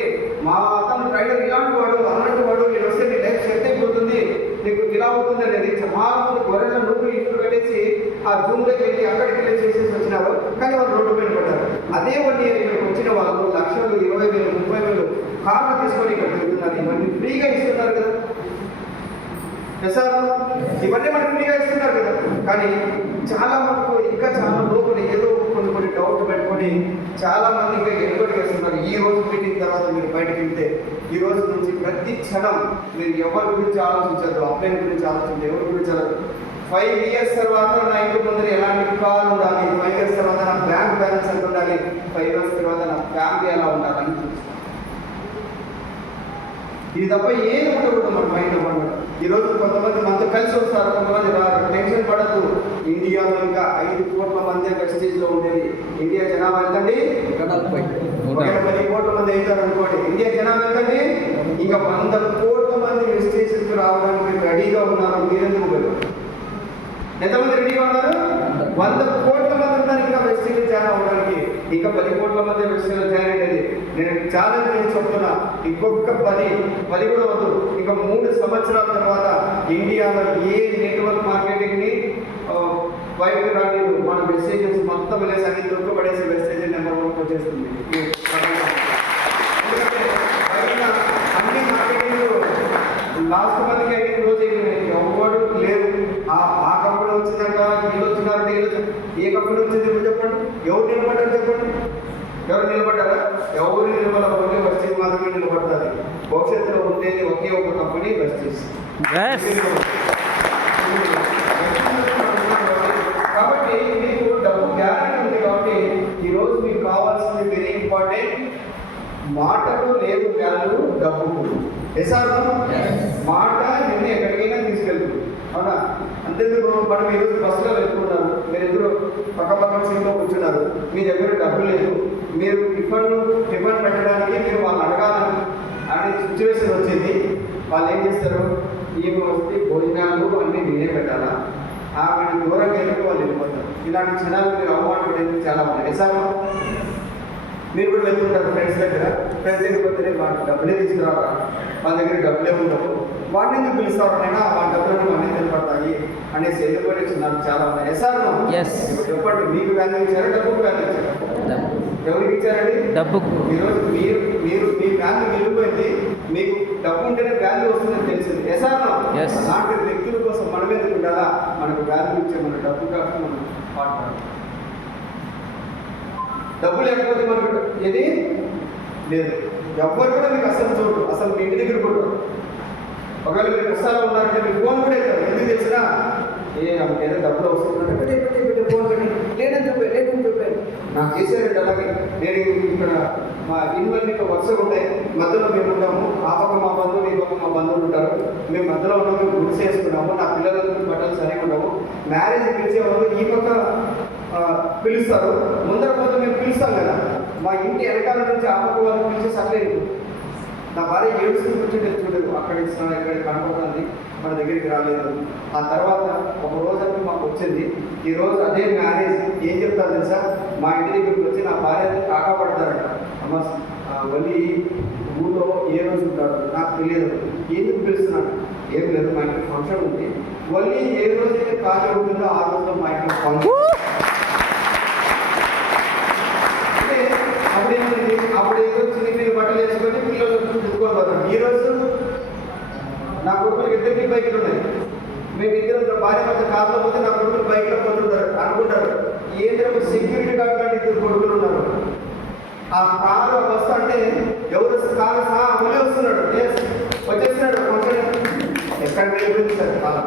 మా అతను ట్రైనర్ ఇలాంటి వాడు, అలాంటి వాడు, మీరు వస్తే నీ లైఫ్ సెట్ అయిపోతుంది, నీకు ఇలా అవుతుంది అనేది చాలా మంది గొర్రెల నూరు ఇంట్లో పెట్టేసి ఆ జూమ్లోకి వెళ్ళి అక్కడికి వెళ్ళి చేసేసి వచ్చినారు. కానీ వాళ్ళు రోడ్డు పైన పడ్డారు. అదే 1 year ఇక్కడికి వచ్చిన వాళ్ళు లక్షలు, 20,000, 30,000 కార్లు తీసుకొని ఇక్కడ తిరుగుతున్నారు. ఇవన్నీ ఫ్రీగా ఇస్తున్నారు కదా సార్, ఇవన్నీ మనకు ఫ్రీగా ఇస్తున్నారు కదా. కానీ చాలా వరకు ఇంకా చాలా లోపల ఏదో కొన్ని డౌట్ పెట్టుకొని చాలా మంది ఇంకా ఎన్నికలు చేస్తున్నారు. ఈ రోజు మీటింగ్ తర్వాత మీరు బయటకు వెళ్తే ఈ రోజు నుంచి ప్రతి క్షణం మీరు ఎవరి గురించి ఆలోచించద్దు, అప్లైన్ గురించి ఆలోచించదు, ఎవరి గురించి ఆలోచించదు. 5 years తర్వాత నా ఇంటి ముందర ఎలాంటి కాల్ ఉండాలి, 5 years తర్వాత నా బ్యాంక్ బ్యాలెన్స్ ఎంత ఉండాలి, 5 years తర్వాత నా ఫ్యామిలీ ఎలా ఉండాలని చూస్తాను. ఇది తప్ప ఏది ఉండకూడదు మన మైండ్ అన్నమాట. ఈరోజు కొంతమంది మనతో కలిసి వస్తారు, కొంతమంది రారు. టెన్షన్ పడద్దు. ఇండియాలో ఇంకా 5 కోట్ల మంది వెస్టీజ్లో ఉండేది. ఇండియా జనాభా ఎంతండి? 10 కోట్ల మంది అవుతారు అనుకోండి. ఇండియా జనాభా ఎంతండి? ఇంకా 100 కోట్ల మంది వెస్టీజ్కి రావడానికి రెడీగా ఉన్నారు. మీరెందుకు పోయారు? ఎంతమంది రెడీగా ఉన్నారు? 100 కోట్ల మంది ఉన్నారు ఇంకా వెస్టీజ్లో జాయిన్ అవ్వడానికి. ఇంకా 10 కోట్ల మంది వెస్టీజ్లో జాయిన్ అయ్యేది. నేను ఛాలెంజ్ చేసి చెప్తున్నా, ఇంకొక 10 కూడా వద్దు, ఇంకా 3 సంవత్సరాల తర్వాత ఇండియాలో ఏ నెట్వర్క్ మార్కెటింగ్ని వైపు రాలేదు. మన మెసేజెస్ మొత్తం వెళ్ళేసి అన్ని దొరకబడేసి మెసేజ్ నెంబర్ 1 వచ్చేస్తుంది. ఎందుకంటే అన్ని మార్కెటింగ్ లాస్ట్ మంత్కి అయితే క్లోజ్ అయిపోయినాయి. ఎవరు లేదు. ఆ కంపెనీ వచ్చిందాక వీళ్ళు వచ్చినారంటే ఏ కంపెనీ వచ్చింది మీరు చెప్పండి. ఎవరు నిలబడ్డారు చెప్పండి? ఎవరు నిలబడ్డారా? ఎవరు నిలబడకపోతే వెస్టీజ్ మాత్రమే నిలబడుతుంది. భవిష్యత్తులో ఉండేది ఒకే ఒక కంపెనీ, వెస్టీజ్. కాబట్టి మీకు డబ్బు గ్యారెంటీ ఉంది. కాబట్టి ఈరోజు మీకు కావాల్సింది వెరీ ఇంపార్టెంట్, మాటకు లేదు వాల్యూ, డబ్బు. మాట నిన్ను ఎక్కడికైనా తీసుకెళ్తుంది. అవునా? అంతేందుకు మనం ఈరోజు బస్సులో వెళ్తున్నారు, మీరిద్దరు పక్క సీట్లో కూర్చున్నారు, మీ దగ్గర డబ్బు లేదు, మీరు టిఫిన్ పెట్టడానికి మీరు వాళ్ళు అడగాలని అనే సిచ్యువేషన్ వచ్చింది. వాళ్ళు ఏం చేస్తారు? ఈమె వస్తే భోజనాలు అన్నీ నేనే పెట్టాలా, ఆమెను దూరంగా వెళ్ళి వాళ్ళు వెళ్ళిపోతారు. ఇలాంటి క్షణాలు మీరు అవమానపడేది చాలా ఉన్నాయి. మీరు కూడా వెళ్తుంటారు ఫ్రెండ్స్ దగ్గర పోతే వాళ్ళ డబ్బులే తీసుకురావా, వాళ్ళ దగ్గర డబ్బులే ఉండవు, వాటిని ఎందుకు పిలుస్తారనైనా వాళ్ళ డబ్బులను అన్నీ నిలబడతాయి అనేసి వెళ్ళిపోయి చిన్నారు చాలా ఉన్నాయి. చెప్పండి, మీకు వాల్యూ ఇచ్చారా, డబ్బుకు వాల్యూ ఇచ్చారా? ఎవరికి ఇచ్చారండి? డబ్బుకు. ఈరోజు మీరు మీ వాల్యూ వెళ్ళిపోయింది. మీకు డబ్బు ఉంటేనే వాల్యూ వస్తుందని తెలిసింది. అలాంటి వ్యక్తుల కోసం మనం ఎందుకు ఉండాలా? మనకు వాల్యూ ఇచ్చే మన డబ్బు కాకుండా మనం పాటుపడాలి. డబ్బు లేకపోతే మనకు ఏది లేదు. ఎవ్వరు కూడా మీకు అసలు చూడరు, అసలు మీ ఇంటి దగ్గర కూడా ఒకవేళ మీరు కష్టాలు ఉన్నారంటే మీరు ఫోన్ కూడా అవుతారు. ఎందుకు తెలిసినా నాకు ఏదో డబ్బులు వస్తుందంటే పెట్టే ఫోన్ పెట్టి లేదని చెప్పాను నాకు చేసేదండి. అలాగే నేను ఇక్కడ మా ఇన్వల్ని వరుసగా ఉంటాయి, మధ్యలో మేము ఉంటాము. ఆ పక్క మా బంధువులు, ఈ పక్క మా బంధువులు ఉంటారు. మేము మధ్యలో ఉన్నాము, మేము గుర్తు చేసుకున్నాము. నా పిల్లలకి బట్టలు సరిగా ఉండవు. మ్యారేజ్ పిలిచేవాళ్ళు ఈ పక్క పిలుస్తారు, ముందర పోతే మేము పిలుస్తాం కదా. మా ఇంటి వెనకాల నుంచి ఆ పక్క వాళ్ళు పిలిచి సర్లేదు. నా భార్య ఏడుచుకుని కూర్చుంటే చూడదు, అక్కడ ఇస్తున్నా ఇక్కడ కనపడుతుంది, మన దగ్గరికి రాలేదు. ఆ తర్వాత ఒక రోజు అంటే మాకు వచ్చింది. ఈ రోజు అదే మ్యారేజ్ ఏం చెప్తారు తెలుసా, మా ఇంటి దగ్గరికి వచ్చి నా భార్య కాకా పడతారంట. అమ్మ మళ్ళీ ఊళ్ళో ఏ రోజు ఉంటారు నాకు తెలియదు, ఎందుకు పిలుస్తున్నాను, ఏం లేదు మా ఇంటికి ఫంక్షన్ ఉంది, మళ్ళీ ఏ రోజైతే ఖాళీ ఉంటుందో ఆ రోజులో మా ఇంటికి ఫంక్షన్. అంటే అప్పుడేదో చిన్న పిల్లలు బట్టలు వేసుకొని పిల్లలు ఎత్తుకొని పోతాం. ఈరోజు నా కొడుకులకి ఇద్దరికి బైకులు ఉన్నాయి. మేము ఇద్దరు భార్య మధ్య కార్లో పోతే నా కొడుకులు బైక్లో పోతుంటారు అనుకుంటారు, ఏంటంటే సెక్యూరిటీ గార్డ్ లాంటి ఇద్దరు కొడుకులు ఉన్నారు. ఆ కారు వస్తా అంటే ఎవరు కారు మళ్ళీ వస్తున్నాడు, వచ్చేస్తున్నాడు ఫంక్షన్. ఎక్కడికి వెళ్ళింది సార్ కాలం,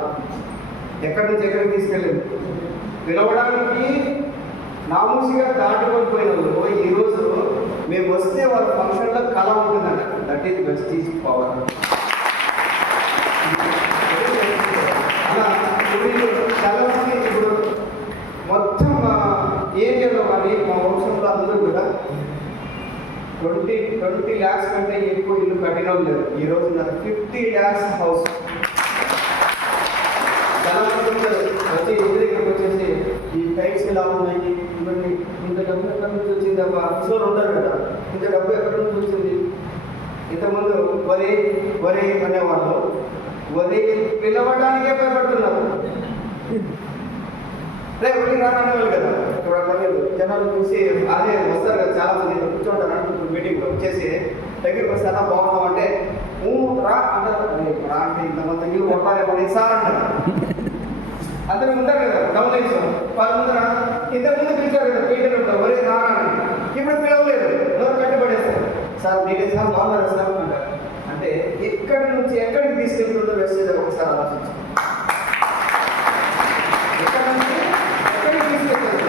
ఎక్కడి నుంచి ఎక్కడికి తీసుకెళ్ళింది. పిలవడానికి నామూసిగా దాటుకొని పోయిన వాళ్ళు ఈరోజు మేము వస్తే వాళ్ళ ఫంక్షన్లో కళ ఉంటుందంట. That is Vestige power. అలా చాలా మంది ఇప్పుడు మొత్తం ఏరియాలో కానీ మా వంశంలో అందరూ కూడా 20 lakhs కంటే ఎక్కువ ఇల్లు కట్టిన లేదు. ఈరోజు నాకు 50 lakhs హౌస్. చాలా మంది వచ్చి ఇంటి దగ్గరకు వచ్చేసి ఈ టైప్స్ ఎలా ఉన్నాయి, ఇవన్నీ ఇంత డబ్బు ఎక్కడి నుంచి వచ్చింది, ఆఫీస్లో ఉంటారు కదా, ఇంత డబ్బు ఎక్కడి నుంచి వచ్చింది. ఇంతకుముందు వరి అనేవాళ్ళు వరి పిలవడానికే భయపడుతున్నారు. వరి రానేవాళ్ళు కదా, ఇప్పుడు అట్లా లేదు. జనాలు చూసి అదే వస్తారు కదా, చాలా మంది కూర్చోంటారు అంటున్నారు మీటింగ్లో వచ్చేసి దగ్గరికి వస్తే అలా బాగున్నాం అంటే రా అంటారు. రా అంటే ఇంతమంది ఇల్లు కొట్టాలి సార్ అంటారు. అందరూ ఉంటారు కదా గమనించాం. వాళ్ళ ముందర ఇంతకుముందు పిలిచారు కదా పీటర్ ఉంటారు, వరి రాని ఇప్పుడు పిలవలేదు, నోరు కట్టుబడేస్తారు. సార్ మీరే సార్ బాగున్నారు సార్ అంటారు. అంటే ఎక్కడి నుంచి ఎక్కడికి తీసుకెళ్తుందో వెస్టేజ్ ఒకసారి ఆలోచించాం. ఎక్కడి నుంచి ఎక్కడికి తీసుకెళ్తుంది.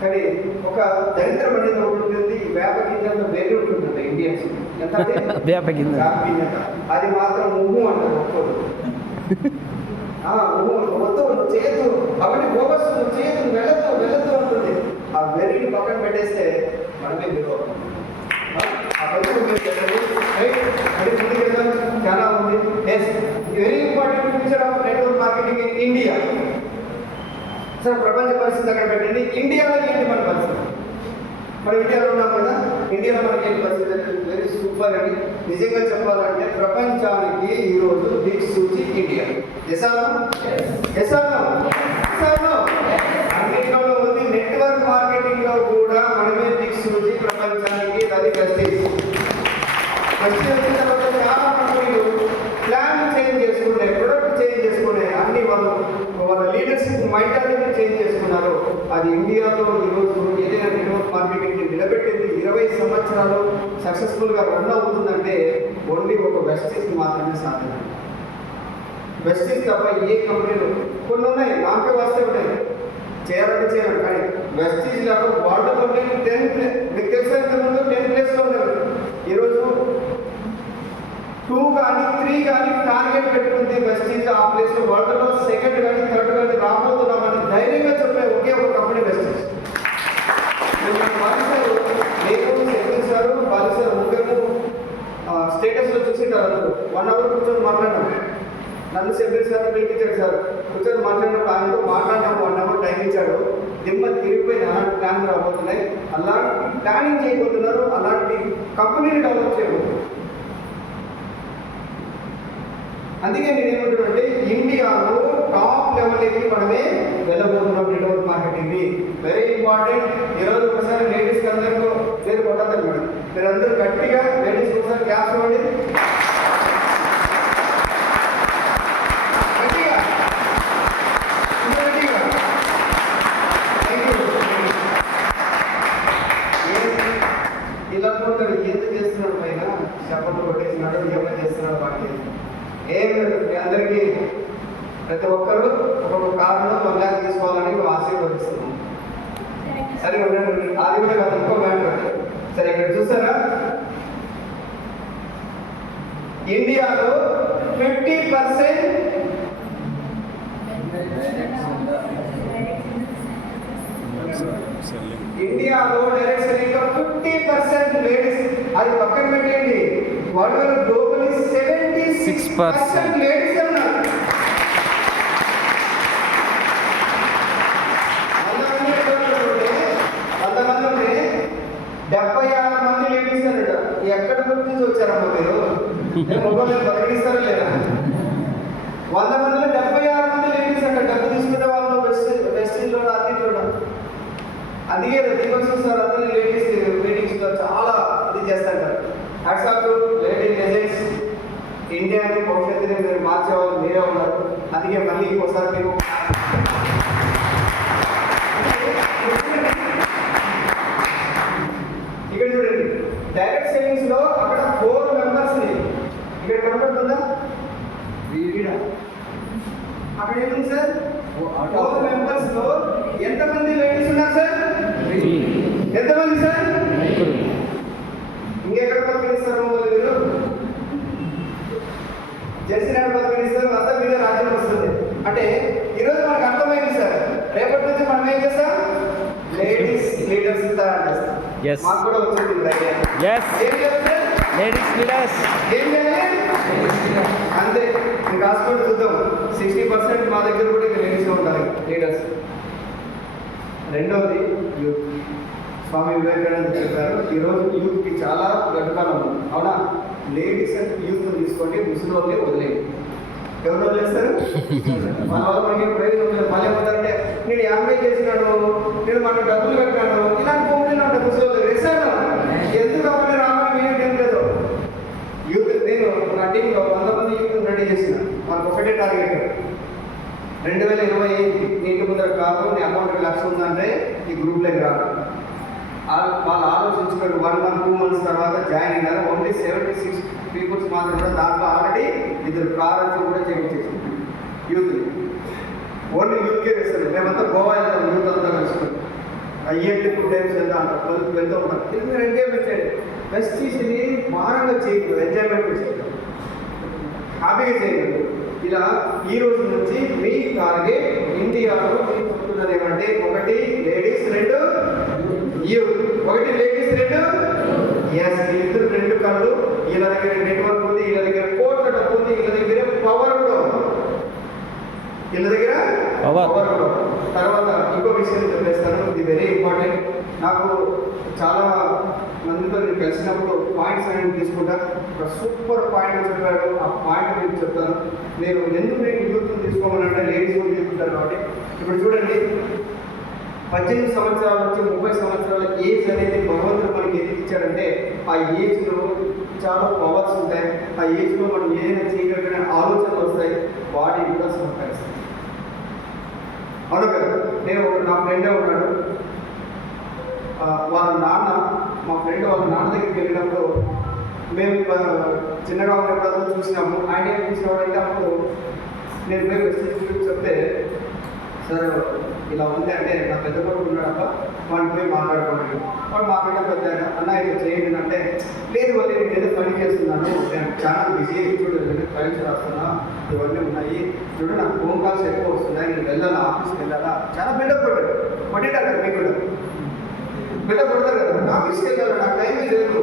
కానీ ఒక దరిద్రం అనేది ఒకటి ఉంటుంది, వేప గింజ వేరే ఉంటుంది ఇండియన్స్ ఎంత వేప గింజ అది మాత్రం ముగ్గు అంటారు. ఒక్కోరు మొత్తం చేతు అవన్నీ బోగస్ చేతు వెళ్ళదు ఉంటుంది. ఆ వెర్రిని పక్కన పెట్టేస్తే మనమే విలువ. చాలా ఉంది. Very important feature of network marketing in India. Sir ప్రపంచ పరిస్థితి అక్కడ పెట్టండి, ఇండియాలో ఏంటి మన పరిస్థితి. మనం ఇండియాలో ఉన్నాం కదా, ఇండియాలో మనకి ఏంటి పరిస్థితి వెరీ సూపర్ అండి. నిజంగా చెప్పాలంటే ప్రపంచానికి ఈరోజు దిక్సూచి ఇండియా. అన్నింటిలో ఉంది. నెట్వర్క్ మార్కెటింగ్ లో కూడా మనమే దిక్సూచి ప్రపంచానికి. అది వెస్టేజ్. వచ్చిన తర్వాత చాలా కంపెనీలు ప్లాన్ చేంజ్ చేసుకున్నాయి, ప్రొడక్ట్ చేంజ్ చేసుకున్నాయి, అన్ని వాళ్ళ లీడర్షిప్ మెంటాలిటీ చేంజ్ చేసుకున్నారు. అది ఇండియాలో ఈరోజు ఏదైనా నెట్వర్క్ మార్కెటింగ్ నిలబెట్టింది 20 సంవత్సరాలు సక్సెస్ఫుల్గా రన్ అవుతుందంటే ఓన్లీ ఒక వెస్టేజ్ మాత్రమే సాధ్యం. వెస్టేజ్ తప్ప ఏ కంపెనీలు కొన్ని ఉన్నాయి, నాకే వస్తే ఉంటాయి, చేయాలంటే చేయాలి. కానీ వెస్టేజ్ లాగా వరల్డ్లో 10 మీకు తెలిసిన ముందు 10 ప్లేస్లో ఉన్నారు. ఈరోజు 2 కానీ 3 కానీ టార్గెట్ పెట్టుకుంది వెస్టేజ్. ఆ ప్లేస్లో వరల్డ్లో 2nd కానీ 3rd కానీ రాబోతున్నామని ధైర్యంగా చెప్పే ఒకే ఒక కంపెనీ వెస్టేజ్. సారు బాలిసారు ముగ్గురు స్టేటస్లో చూసింటారు. 1 hour కూర్చొని మాట్లాడినాం. నన్ను సెపరేట్ సార్ పిలిపించాడు. సార్ కూర్చొని మాట్లాడినప్పుడు ఆయనతో మాట్లాడినాము. 1 hour టైం ఇచ్చాడు. దిమ్మ తిరిగిపోయి అలాంటి ప్లాన్ రాబోతున్నాయి, అలాంటి ప్లానింగ్ చేయబోతున్నారు, అలాంటి కంపెనీని డెవలప్ చేయబోతున్నారు. అందుకే నేను ఏమంటున్నానంటే ఇండియాలో టాప్ లెవెల్కి మనమే వెళ్ళబోతున్నాం నెట్వర్క్ మార్కెటింగ్. Very important. ఈరోజు ఒకసారి లేడీస్కి అందరికీ పేరు కొట్టద్దు మేడం, మీరు అందరూ గట్టిగా లేడీస్ ఒకసారి క్యాప్స్ ఇవ్వండి. ఇలా కొట్టాడు, ఎందుకు చేస్తున్నాడు పైన చెప్పలు కొట్టేసినాడు, ఏమైనా చేస్తున్నాడు వాటి ఒక కారులో 1 lakh తీసుకోవాలని ఆశీర్వదిస్తున్నాం. సరే ఉండండి, అది కూడా కాదు, ఇంకో మ్యాటర్. సరే ఇక్కడ చూసారా, ఇండియాలో 50% ఇండియాలో డైరెక్ట్ సెల్లింగ్ 50% లేడీస్. అది పక్కన పెట్టండి, వరల్డ్ గ్లోబలీ 76% లేడీస్ ఉన్నారు. 100 మంది ఉంటే 76 మంది లేడీస్ అన్నట. ఎక్కడ నుంచి వచ్చారమ్మా మీరు? మొబైల్ ప్రకటిస్తారా లేదా? 100 మందిలో 76 మంది లేడీస్ అక్కడ. డబ్బు తీసుకునే వాళ్ళు వెస్టింగ్లో అన్నింటిలో. అందుకే దీపక్ సార్ అందరూ లేడీస్ మీటింగ్స్లో చాలా ఇది చేస్తారు. Hats off to lady legends. ఇండియాని భవిష్యత్తుని మీరు మార్చేవాళ్ళు మీరే ఉన్నారు. అందుకే మళ్ళీ ఇంకోసారి మీకు ఇక్కడ చూడండి, డైరెక్ట్ సెల్లింగ్స్ లో అక్కడ 4 మెంబర్స్ ఇక్కడ కనపడుతుందా? అక్కడ ఏముంది సార్? 4 మెంబర్స్ లో ఎంతమంది లేడీస్ ఉన్నారు సార్? ఎంతమంది సార్? ఇంకెక్కడ పక్కనిస్తారు మీరు? జెర్సీనాడు పక్కనిస్తారు, అంతా మీద రాజ్యం వస్తుంది. అంటే ఈరోజు మనకు అర్థమైంది సార్, రేపటి నుంచి మనం ఏం చేస్తాం? లేడీస్ లీడర్స్ మాకు కూడా వచ్చింది. లేడీస్ లీడర్స్ ఏం చేయాలి అంతే. మీకు హాస్పిటల్ చూద్దాం, 60% మా దగ్గర కూడా ఇక్కడ లేడీస్ ఉంటారు లీడర్స్. రెండవది యూత్. స్వామి వివేకానంద చెప్పారు, ఈరోజు యూత్కి చాలా గడ్డకాలం ఉంది, అవునా? లేడీస్ అండ్ యూత్ తీసుకోండి, ముసలి వాళ్ళే వదిలేదు. ఎవరు వదిలేస్తారు? మన వాళ్ళు మనకి ప్రయోజనం లేదు. మళ్ళీ ఏమంటారంటే నేను 50 చేసినాడు, నేను మనకు డబ్బులు కట్టినాడు, ఇలాంటి పోటీలు ఉంటాయి ముసలి వాళ్ళు. వేసాను ఎందుకు కావాలి రామని ఏం లేదు. యూత్ నేను నా టీంలో 100 మంది యూత్ రెడీ చేసిన. మనకు ఒకటే టార్గెట్, 2025 నీటి ముందర కాదు, నీ అమౌంట్ 1 లక్ష ఉందంటే ఈ గ్రూప్లోకి రాదు. వాళ్ళు ఆలోచించుకోండి. 1 month 2 months తర్వాత జాయిన్ అయినారు. ఓన్లీ 76 పీపుల్స్ మాత్రమే. దాంట్లో ఆల్రెడీ 2 కారణాలు కూడా చేయించేసి యూత్ ఓన్లీ యూత్కే వేస్తారు. మేమంతా గోవా వెళ్తాం, యూత్ అంతా కలుసుకుంటాం. అయ్యేంటి 2 times వెళ్తా ఉంటాం, వెళ్తూ ఉంటాం. ఇది మీరు ఎంజాయ్మెంట్ చేయండి. బెస్ట్ తీసింది భారంగా చేయకూడదు, ఎంజాయ్మెంట్ చేయడం, హ్యాపీగా చేయగలరు. ఇలా ఈ రోజు నుంచి మీ టార్గెట్ ఇండియాలో మీరు చెప్తున్నది ఏమంటే 1 లేడీస్, 2 యూత్. 1 ladies, 2 yes. ఇద్దరు 2 కళ్ళు. వీళ్ళ దగ్గర నెట్వర్క్ ఉంది, వీళ్ళ దగ్గర కోట్ల డబ్బు ఉంది, వీళ్ళ దగ్గర పవర్ కూడా ఉంది. వీళ్ళ దగ్గర పవర్ కూడా. తర్వాత ఇంకో విషయం చెప్పేస్తాను, ఇది వెరీ ఇంపార్టెంట్. నాకు చాలా మందితో నేను కలిసినప్పుడు పాయింట్స్ అనేది తీసుకుంటా. ఒక సూపర్ పాయింట్ చెప్పాడు, ఆ పాయింట్ మీకు చెప్తాను. మీరు ఎందుకు నేను యూత్ తీసుకోమనంటే లేడీస్ కూడా తీసుకుంటారు కాబట్టి. ఇప్పుడు చూడండి, 18 సంవత్సరాల నుంచి 30 సంవత్సరాల ఏజ్ అనేది భగవంతుడు మనకి ఎందుకు ఇచ్చాడంటే ఆ ఏజ్లో చాలా పవర్స్ ఉంటాయి. ఆ ఏజ్లో మనం ఏదైనా చేయగలిగిన ఆలోచనలు వస్తాయి, బాడీ కూడా సహకరిస్తాయి. అవును కదా? నేను నా ఫ్రెండే ఉన్నాడు, వాళ్ళ నాన్న, మా ఫ్రెండ్ వాళ్ళ నాన్న దగ్గరికి వెళ్ళినప్పుడు మేము చిన్నగా ఉన్నప్పుడు చూసినాము. ఆయన ఏం చూసినామంటే అప్పుడు నేను మేము మెసేజ్ చెప్తే, సార్ ఇలా ఉంది అంటే నా పెద్ద కొడుకు ఉన్నాడప్ప, వాడిని పోయి మాట్లాడుకోండి. వాడు మాట్లాడే పెద్ద అన్న ఇలా చేయండి అంటే, లేదు వాళ్ళు నేను ఏదో పని చేస్తున్నాను, నేను చాలా బిజీ, చూడు ఫైల్స్ రాస్తున్నా, ఇవన్నీ ఉన్నాయి, చూడు నాకు ఫోన్ కాల్స్ ఎక్కువ వస్తున్నాయి, నేను వెళ్ళాలా, ఆఫీస్కి వెళ్ళాలా, చాలా బిల్డప్ కొట్టారు కదా. మీకు కూడా బిల్డప్ కొడతారు కదా, ఆఫీస్కి వెళ్ళాలి, నాకు టైం లేదు,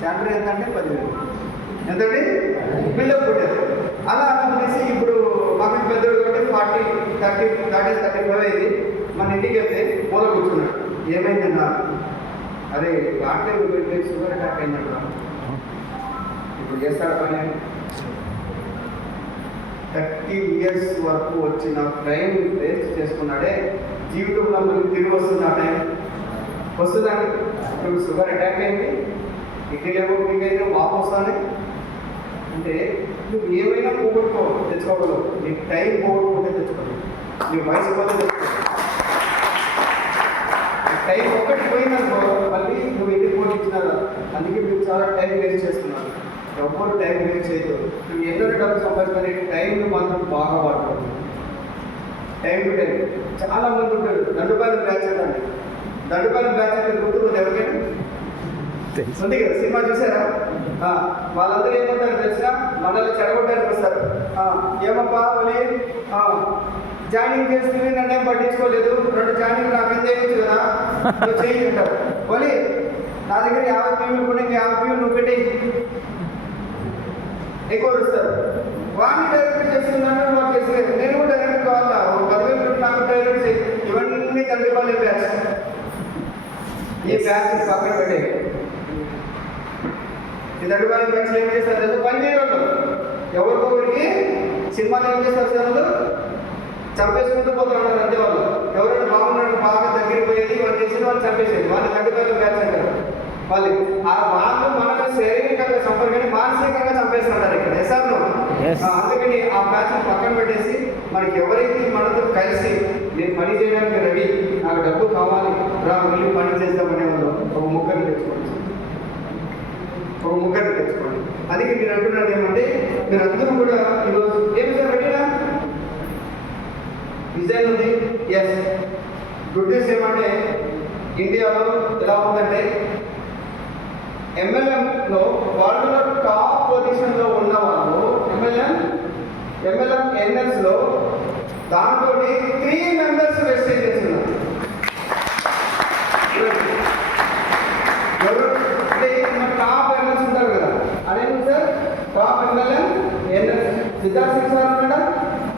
శాలరీ ఎంత అంటే 10,000 ఎంతండి బిల్డప్ కొట్టారు. అలా అనేసి ఇప్పుడు మాకు పెద్దోడు కాబట్టి 35 అయింది. మన ఇంటికి వెళ్తే మూల కూర్చున్నాడు. ఏమైందన్నా? అరే డాక్టర్ షుగర్ అటాక్ అయిందన్నా. ఇప్పుడు చేస్తాడు పని. 30 years వరకు వచ్చిన టైం వేస్ట్ చేసుకున్నాడే, జీవితంలో మనకి తిరిగి వస్తున్న టైం వస్తుందండి. ఇప్పుడు షుగర్ అటాక్ అయింది, ఇంటి లేకపోతే మీకైతే వాపు వస్తానే. అంటే నువ్వు ఏమైనా తెచ్చుకోగలవు, నీ టైం పోగొట్టుకుంటే తెచ్చుకోవాలి, నీ వయసు పోతే తెచ్చుకోవాలి. టైం ఒక్కటి పోయిందనుకో మళ్ళీ నువ్వు ఎన్ని పోటీచ్చినారా. అందుకే మీరు చాలా టైం వేస్ట్ చేస్తున్నారు. ఎవ్వరు టైం వేస్ట్ చేయదు. నువ్వు ఎన్నో డబ్బు సంపాదించుకొని టైంని మాత్రం బాగా వాడుకోవాలి. టైం టు టైం చాలా మంది ఉంటారు. దండుపాలెం బ్యాచ్ అండి. దండుపాలెం బ్యాచ్ అంటే గుర్తుకుంది ఎవరికైనా? ఉంది కదా, సినిమా చూసారా? వాళ్ళందరూ ఏమంటారు తెలిసిన మనల్ని చెడగొట్టడానికి వస్తారు. ఏమప్పా అని జాయినింగ్ చేస్తుంది, నన్నేం పట్టించుకోలేదు, 2 జాయినింగ్ నాకు ఎంత వేయచ్చు కదా, నువ్వు చేయి అంటారు. ఒలి నా దగ్గర 50 పీవీలు కూడా 50 పీవీలు నువ్వు పెట్టి ఎక్కువ ఇస్తారు. వాడిని డైరెక్ట్ చేస్తున్నాను నాకు చేసలేదు, నేను కూడా డైరెక్ట్ కావాలా 10,000 నాకు డైరెక్ట్ చేయి. ఇవన్నీ తండ్రిపాలెం బ్యాచ్. ఈ బ్యాచ్ పక్కన పెట్టే ఈ తండ్రిపాలెం బ్యాచ్ ఏం చేస్తారు లేదా పని చేయడం ఎవరికొకరికి సినిమాలు ఏం చేస్తారు సార్, చంపేసుకుంటూ పోతూ ఉంటారు అంతే. వాళ్ళు ఎవరైనా బాగున్నాడు బాగా దగ్గరికి పోయేది వాళ్ళు చేసిన వాళ్ళు చంపేసేది, వాళ్ళు తండ్రిపాలెం బ్యాచ్ అంటారు. వాళ్ళు మనకు శారీరకంగా చంపరు కానీ మానసికంగా చంపేస్తుంటారు ఇక్కడ. ఎసార్లు అందుకని ఆ బ్యాచ్ పక్కన పెట్టేసి మనకి ఎవరైతే మనతో కలిసి నేను పని చేయడానికి రెడీ, నాకు డబ్బు కావాలి రా మళ్ళీ పని చేద్దామనే వాళ్ళు ఒక ముగ్గురిని తెచ్చుకోండి. అందుకే మీరు అంటున్నాడు ఏమంటే మీరు అందరూ కూడా ఈరోజు ఏమి సార్ రెడీనా? డిజైన్ ఉంది. ఎస్, గుడ్ న్యూస్ ఏమంటే ఇండియాలో ఎలా ఉందంటే MLMలో వరల్డ్లో టాప్ పొజిషన్లో ఉన్న వాళ్ళు MLM NSలో దాంట్లో 3 మెంబర్స్ వెస్టేజ్ చేస్తున్నారు. ఎవరు అంటే టాప్ MLMs ఉంటారు కదా, అదేంటి sir top MLM NS Siddharth Singh sir ఉన్నాడా?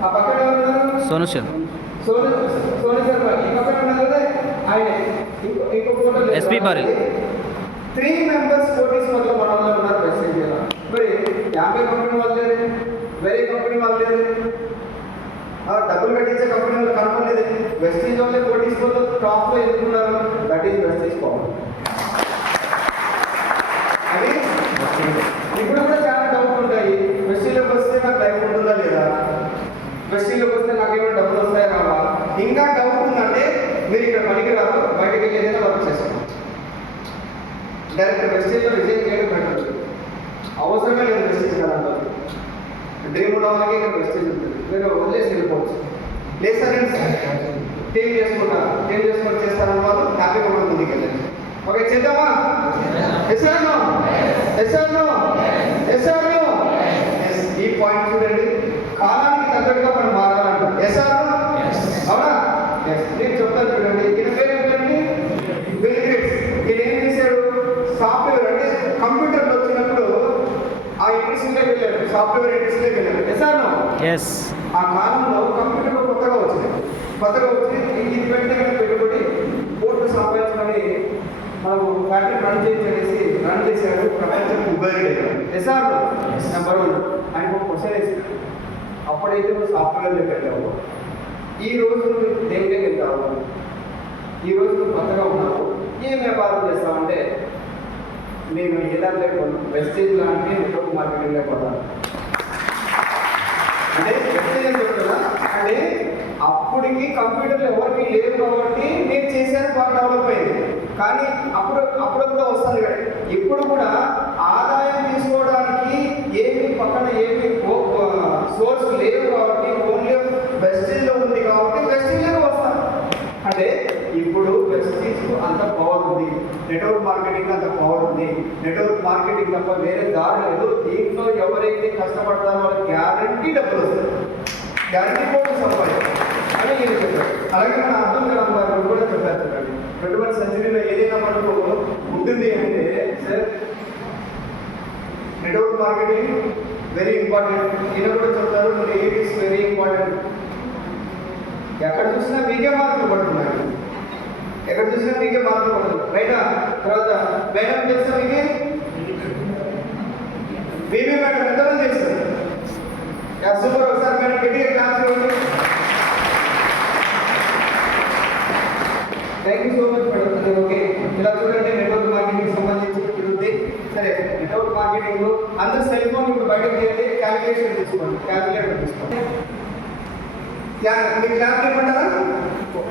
ఆ పక్కన ఎవరున్నారు? సోను శర్మ. ఈ పక్కన ఉన్నారు కదా ఆయన. ఇంకొక SP పారిల్. 3 మెంబర్స్ పోటీస్ వల్ల మన వాళ్ళు ఉన్నారు వెస్టేజ్ చేయాలి. మరి 50 కంపెనీ వాళ్ళు లేదు, వేరే కంపెనీ వాళ్ళు లేదు, డబ్బులు కట్టించే కంపెనీ వాళ్ళు కనపడలేదు. వెస్టేజ్ వాళ్ళే పోటీస్ వల్ల టాప్లో ఎదుర్కొన్నారు. That is wastage power. అది ఇప్పుడు కూడా చాలా డౌట్ ఉంటాయి. వెస్టేజ్లోకి వస్తే నాకు లైఫ్ ఉంటుందా లేదా, వెస్టేజ్లోకి వస్తే నాకేమైనా డబ్బులు వస్తాయా రావా, ఇంకా డౌట్ ఉందంటే మీరు ఇక్కడ పనికి రాదు, బయటకు వెళ్ళి ఏదైనా వర్క్ చేస్తాం. డైరెక్ట్ వెస్టేజ్లో రిజైన్ చేయడం బెటర్. అవసరమే లేదు వెస్టేజ్ కదా. డ్రీమ్ ఉన్న వాళ్ళకి ఇక్కడ వెస్టేజ్ ఉంటుంది, మీరు వదిలేసి వెళ్ళిపోవచ్చు. లేదు సార్ టీం చేసుకొని చేస్తారన్న వాళ్ళు హ్యాపీగా కూడా ముందుకు వెళ్ళండి. ఓకే చేద్దామా? ఈ పాయింట్ చూడండి, కాలానికి తగ్గట్టుగా మనం మారాలంటాం. అవునా? నేను చెప్తాను చూడండి. ఈయన పేరు ఏంటండి? Bill gates. ఈయన ఏం చేశాడు? సాఫ్ట్వేర్ అంటే కంప్యూటర్లు వచ్చినప్పుడు ఆ ఇండస్ట్రీలోకి వెళ్ళాడు, సాఫ్ట్వేర్ ఇండస్ట్రీలోకి వెళ్ళాడు. ఆ కాలంలో కంప్యూటర్లు కొత్తగా వచ్చి ఇది వెంటనే పెట్టుబడి కోర్టు సంపాదించుకొని మనం ఫ్యాక్టరీ రన్ చేశాడు. ప్రపంచం ఎస్ఆర్లో నెంబర్ 1. ఆయనకు ఒక క్వశ్చన్ వేసాడు, అప్పుడైతే నువ్వు సాఫ్ట్వేర్లోకి వెళ్ళావు, ఈ రోజు నువ్వు దేనిలోకి వెళ్తావు, ఈ రోజు నువ్వు కొత్తగా ఉన్నావు, ఏం వ్యాపారం చేస్తావంటే నేను ఏదైనా లేకపోతే వెస్టేజ్ లాంటి నెట్వర్క్ మార్కెటింగ్ లేకపోతాను అంటే వెస్టేజ్ చెప్తున్నా. అంటే అప్పటికి కంప్యూటర్లు ఎవరికి లేవు కాబట్టి నేను చేసేది బాగా డెవలప్ అయింది. కానీ అప్పుడప్పుడు వస్తుంది కదా. ఇప్పుడు కూడా ఆదాయం తీసుకోవడానికి పక్కన ఏమి సోర్స్ లేవు కాబట్టి ఓన్లీ వెస్టేజ్లో ఉంది కాబట్టి వెస్టేజ్లోకి వస్తాను. అంటే ఇప్పుడు వెస్టేజ్కు అంత పవర్ ఉంది, నెట్వర్క్ మార్కెటింగ్ అంత పవర్ ఉంది. నెట్వర్క్ మార్కెటింగ్ తప్ప వేరే దారి లేదు. దీంట్లో ఎవరైతే కష్టపడతారో వాళ్ళకి గ్యారంటీ డబ్బులు వస్తాయి, గ్యారంటీ కూడా సంపాదిస్తారు అని నేను చెప్పాను. అలాగే మన అబ్దుల్ కలాం గారు కూడా చెప్పారు చూడండి, 21వ సెంచరీలో ఏదైనా మనకు ఉంటుంది అంటే sir network marketing very important. ఈయన కూడా చెప్తారు ఇట్ ఈస్ వెరీ ఇంపార్టెంట్. ఎక్కడ చూసినా మీకే మార్కులు పడుతున్నాయి, రైటా? తర్వాత మేడం చేస్తా మీకే బీబీ మేడం ఎంతమంది చేస్తారు? సూపర్. ఒకసారి మేడం గట్టిగా క్లాస్ ఇవ్వండి. Thank you so much madam. అది ఓకే. ఇలా చూడండి, నెట్వర్క్ మార్కెటింగ్ సంబంధించి ఉంది. సరే, నెట్వర్క్ మార్కెటింగ్ అందరూ సెల్ ఫోన్ ఇప్పుడు బయటకు తీయండి, క్యాలిక్యులేటర్ తీసుకోండి. మీకు ల్యాబ్ ఇవ్వమంటారా?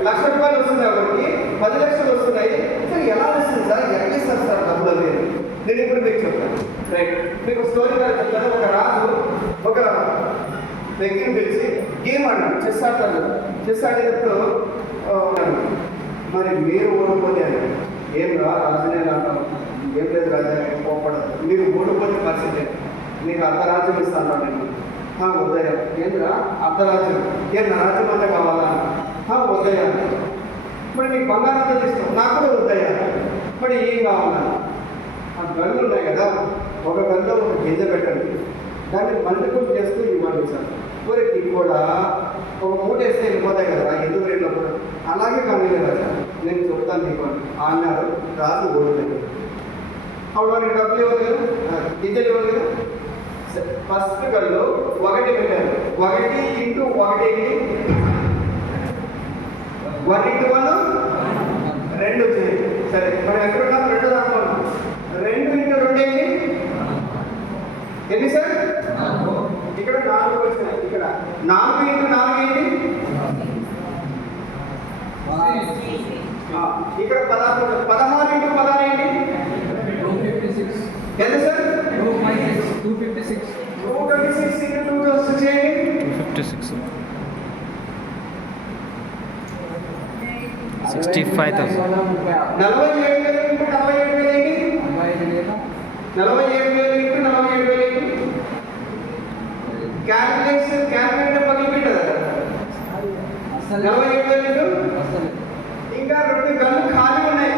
₹1,00,000 వస్తుంది కాబట్టి 10 లక్షలు వస్తున్నాయి. సార్ ఎలా వస్తుంది సార్, ఎట్లా ఇస్తారు సార్ డబ్బులు అనేది? నేను ఇప్పుడు మీకు చెప్తాను. రైట్, మీకు స్టోరీ చెప్తాను. ఒక రాజు ఒక వ్యక్తిని పిలిచి గేమ్ అన్నాడు, చెస్ ఆడతాడు. చెస్ ఆడేటప్పుడు మరి మీరు ఓడిపోతే ఏం రా రాజునే అంటాం, ఏం లేదు రాజా పోపడదు, మీరు ఓడిపోతే పరిస్థితి నీకు అర్ధరాజ్యం ఇస్తాను నేను. వద్దయ్యా. ఏంద్రా అర్ధరాజ్యం? ఏం నా రాజ్యం అంతా కావాలా? వద్దయ్యా. మరి నీకు బంగారంతో తీస్తాం, నాకు కూడా వద్దయ్యా. మరి ఏం కావాలా? ఆ గన్నులు ఉన్నాయి కదా, ఒక గన్లో ఒక గింజ పెట్టండి, దాన్ని మల్టిపుల్ చేస్తూ ఇవ్వండి సార్. ఊరికి కూడా ఒక మూట వేస్తే వెళ్ళిపోతాయి కదా ఎందుకు వెళ్ళినప్పుడు, అలాగే కానీ రాజా నేను చెప్తాను నీకు అన్నారు. రాజు ఓడిపోయింది. అప్పుడు వారికి డబ్బులు ఇవ్వదు కదా, గింజలు ఇవ్వదు కదా. ఫస్ట్ గల్లో 1 పెట్టారు. 1 ఇంటూ 1 ఏంటి? 1 ఇంటూ 1 2 వచ్చింది. సరే మనం ఎక్కడ ఉన్నాం? 2 రాసుకున్నాం. 2 ఇంటూ 2 ఏంటి? ఎన్ని సార్? ఇక్కడ 4 వచ్చినాయి. ఇక్కడ 4 ఇంటూ 4 ఏంటి? ఇక్కడ 16 ఇంటూ 16 ఏంటి? ఎంత సార్? 256 ఇంటూ 2 చేయండి. 256 65,000. 47,000 ఇంటూ 47,000 ఏంటి? 47,000 ఇంటూ 47,000 ఏంటి? క్యాల్కులేటర్ పగిలిపోయింది కదా. 47,000 ఇంటూ ఇంకా 2 గన్లు ఖాళీ ఉన్నాయి.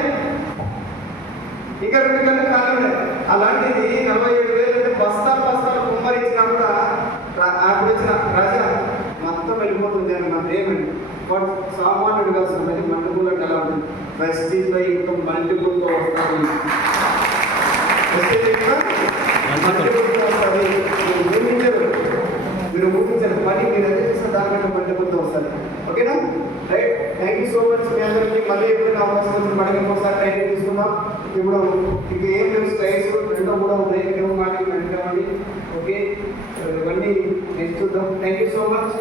ఇంకా 2 గన్లు ఖాళీ ఉన్నాయి. అలాంటిది 47,000 అంటే బస్తాలు కుమ్మరించినా కూడా అప్పుడు వచ్చిన రాజా మొత్తం వెళ్ళిపోతుంది అని మన ఏమండి. బట్ సామాన్యుడిగా వస్తుంది మల్టిపుల్ అంటే ఎలా ఉంటుంది? ప్రెస్టీజ్లో ఇంకా మల్టిపుల్తో వస్తుంది. మల్టిపుల్తో వస్తుంది. మీరు ఊహించారు పని మీరు ఎంత చేసిన దానికంటే మల్టిపుల్తో వస్తుంది. ఓకేనా? Right. Thank you so much. మీ అందరికీ మళ్ళీ ఎప్పుడైనా అవకాశం వచ్చిన మనకి ఇంకోసారి ట్రైనింగ్ తీసుకుందాం. ఇప్పుడు ఇక ఏం లేవు, స్ట్రైట్స్ 2 కూడా ఉన్నాయి. మాటి వెంటనే ఓకే, ఇవన్నీ నెక్స్ట్ చూద్దాం. Thank you so much.